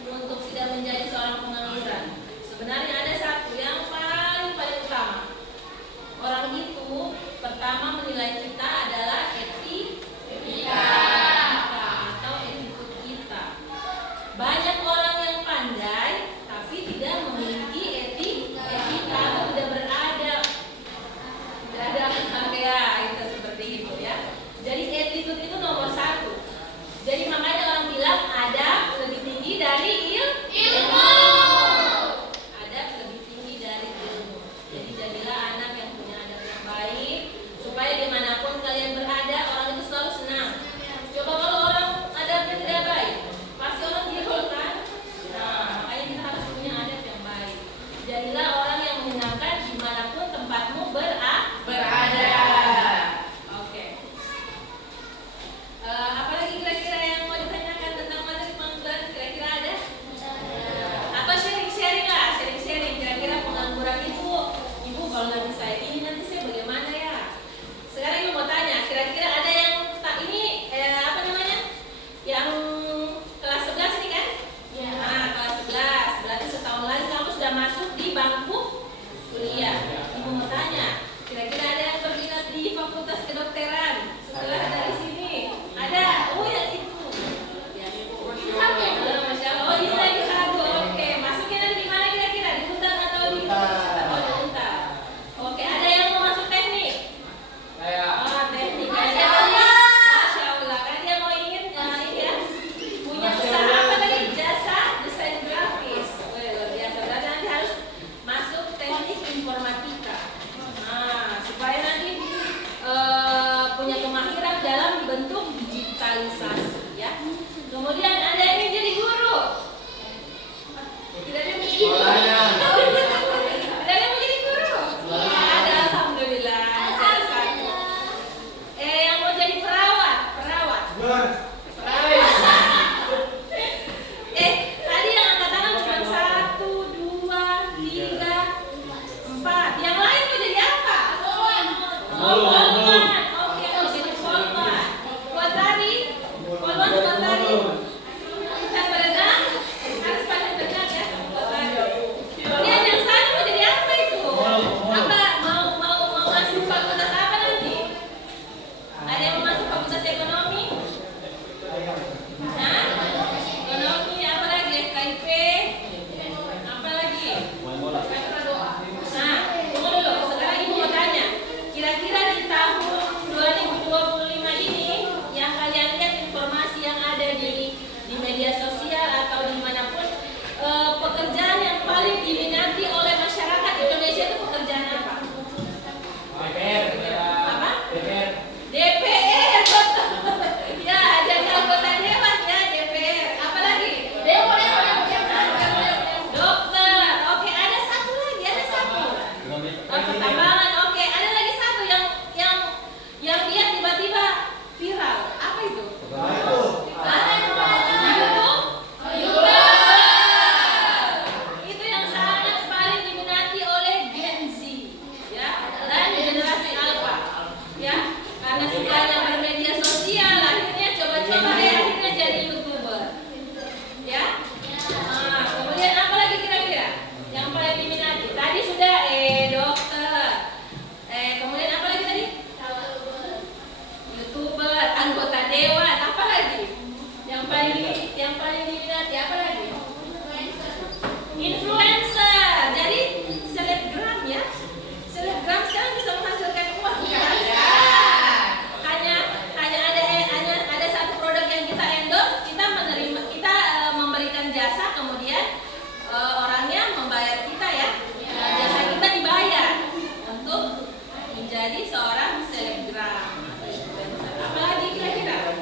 kemudian orangnya membayar kita ya. Nah, jasa kita dibayar untuk menjadi seorang selebgram atau influencer. Apalagi kira-kira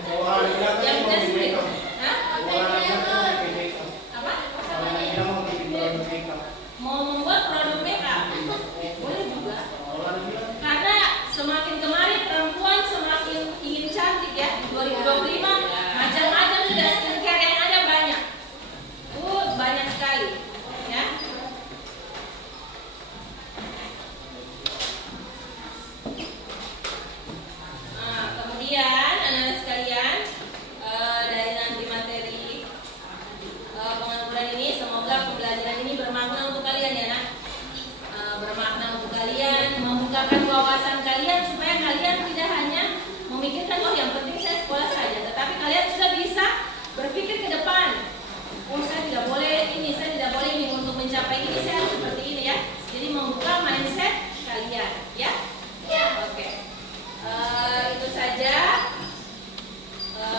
yang kita sulit? Hah? Apa? Mau membuat produk makeup? Boleh juga. Karena semakin kemarin perempuan semakin ingin cantik ya. Di 2025 macam-macam sudah skincare yang ada banyak. Banyak sekali ya. Nah, kemudian anak-anak sekalian, dari nanti materi pengangguran ini, semoga pembelajaran ini bermakna untuk kalian ya nak. Bermakna untuk kalian, membukakan wawasan kalian supaya kalian tidak hanya memikirkan oh yang penting saya sekolah saja, tetapi kalian sudah bisa berpikir ke depan. Oh saya tidak boleh ini, saya tidak boleh ini, untuk mencapai ini saya harus seperti ini ya. Jadi membuka mindset kalian ya. Oke. Itu saja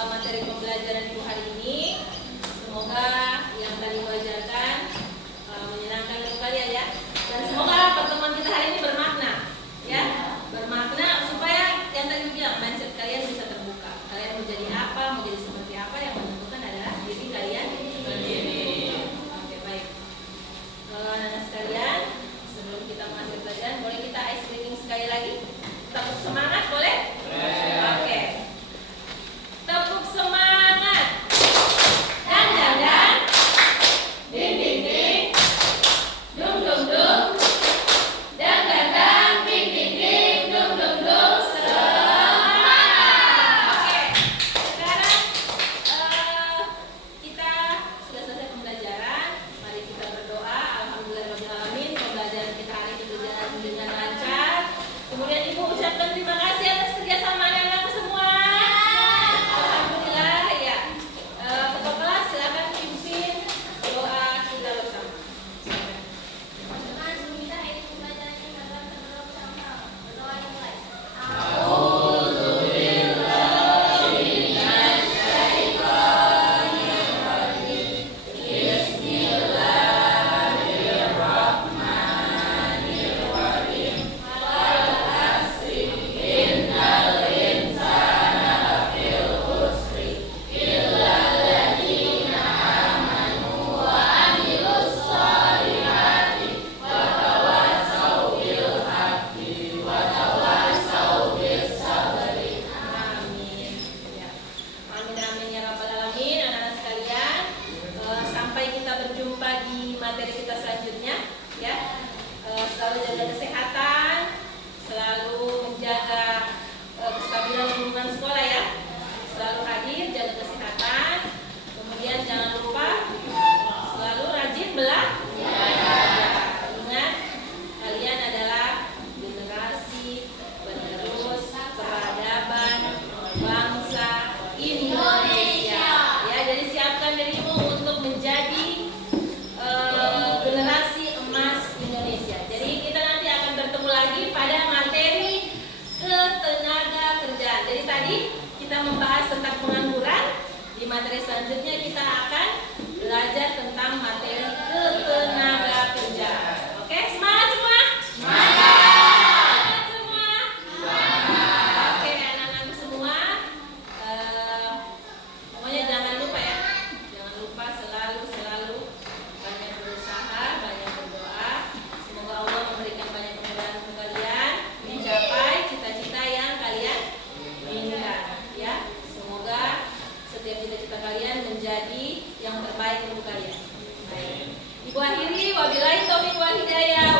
materi pembelajaran ibu hari ini. Semoga yang tadi diajarkan menyenangkan untuk kalian ya. Dan semoga pertemuan kita hari ini bermakna ya. Bermakna supaya yang tadi bilang mindset kalian bisa terbuka. Kalian mau jadi apa, mau jadi seperti apa, yang menentukan adalah diri kalian sendiri. Oke, baik. Anak-anak sekalian, sebelum kita mengakhiri pelajaran, boleh kita ice breaking sekali lagi? Tepuk semangat boleh? Oke. Tepuk semangat. Dan. Ding ding ding. Dung dung dung. Dan. Ding ding ding. Dung dung dung. Semangat. Oke. Sekarang kita sudah selesai pembelajaran. Mari kita berdoa. Alhamdulillahirobbilalamin, pembelajaran kita hari ini berjalan dengan lancar. Kemudian Ibu ucapkan terima kasih atas kerjasama anak-anak semua. Alhamdulillah ya. Ketua kelas silakan pimpin doa kita bersama. Sebelum kita ini pembelajaran ini dapat berdoa bersama. Berdoa dimulai. Amin. Ya. Amin amin ya rabbal alamin. Anak-anak sekalian, sampai kita berjumpa di materi kita selanjutnya ya. Selalu jaga kesehatan, selalu menjaga kestabilan lingkungan sekolah ya. Selalu hadir, jaga kesehatan. Kemudian jangan lupa selalu rajin belajar. Ingat, kalian adalah generasi penerus peradaban bangsa Indonesia. Ya, jadi siapkan dirimu untuk menjadi generasi emas Indonesia. Jadi kita nanti akan bertemu lagi pada materi ketenaga kerjaan. Jadi tadi kita membahas tentang pengangguran. Di materi selanjutnya kita akan belajar tentang materi ketenaga kerjaan. Oke, semangat semua? Semangat semua? Oke, anak-anak semua, pokoknya jangan lupa ya. Jangan lupa selalu banyak berusaha, banyak berdoa. Semoga Allah memberikan banyak kemudahan untuk kalian mencapai cita-cita yang kalian inginkan ya. Semoga setiap cita-cita kalian menjadi yang terbaik untuk kalian. Baik. Ibu akhiri, wabillahi taufiq wal hidayah.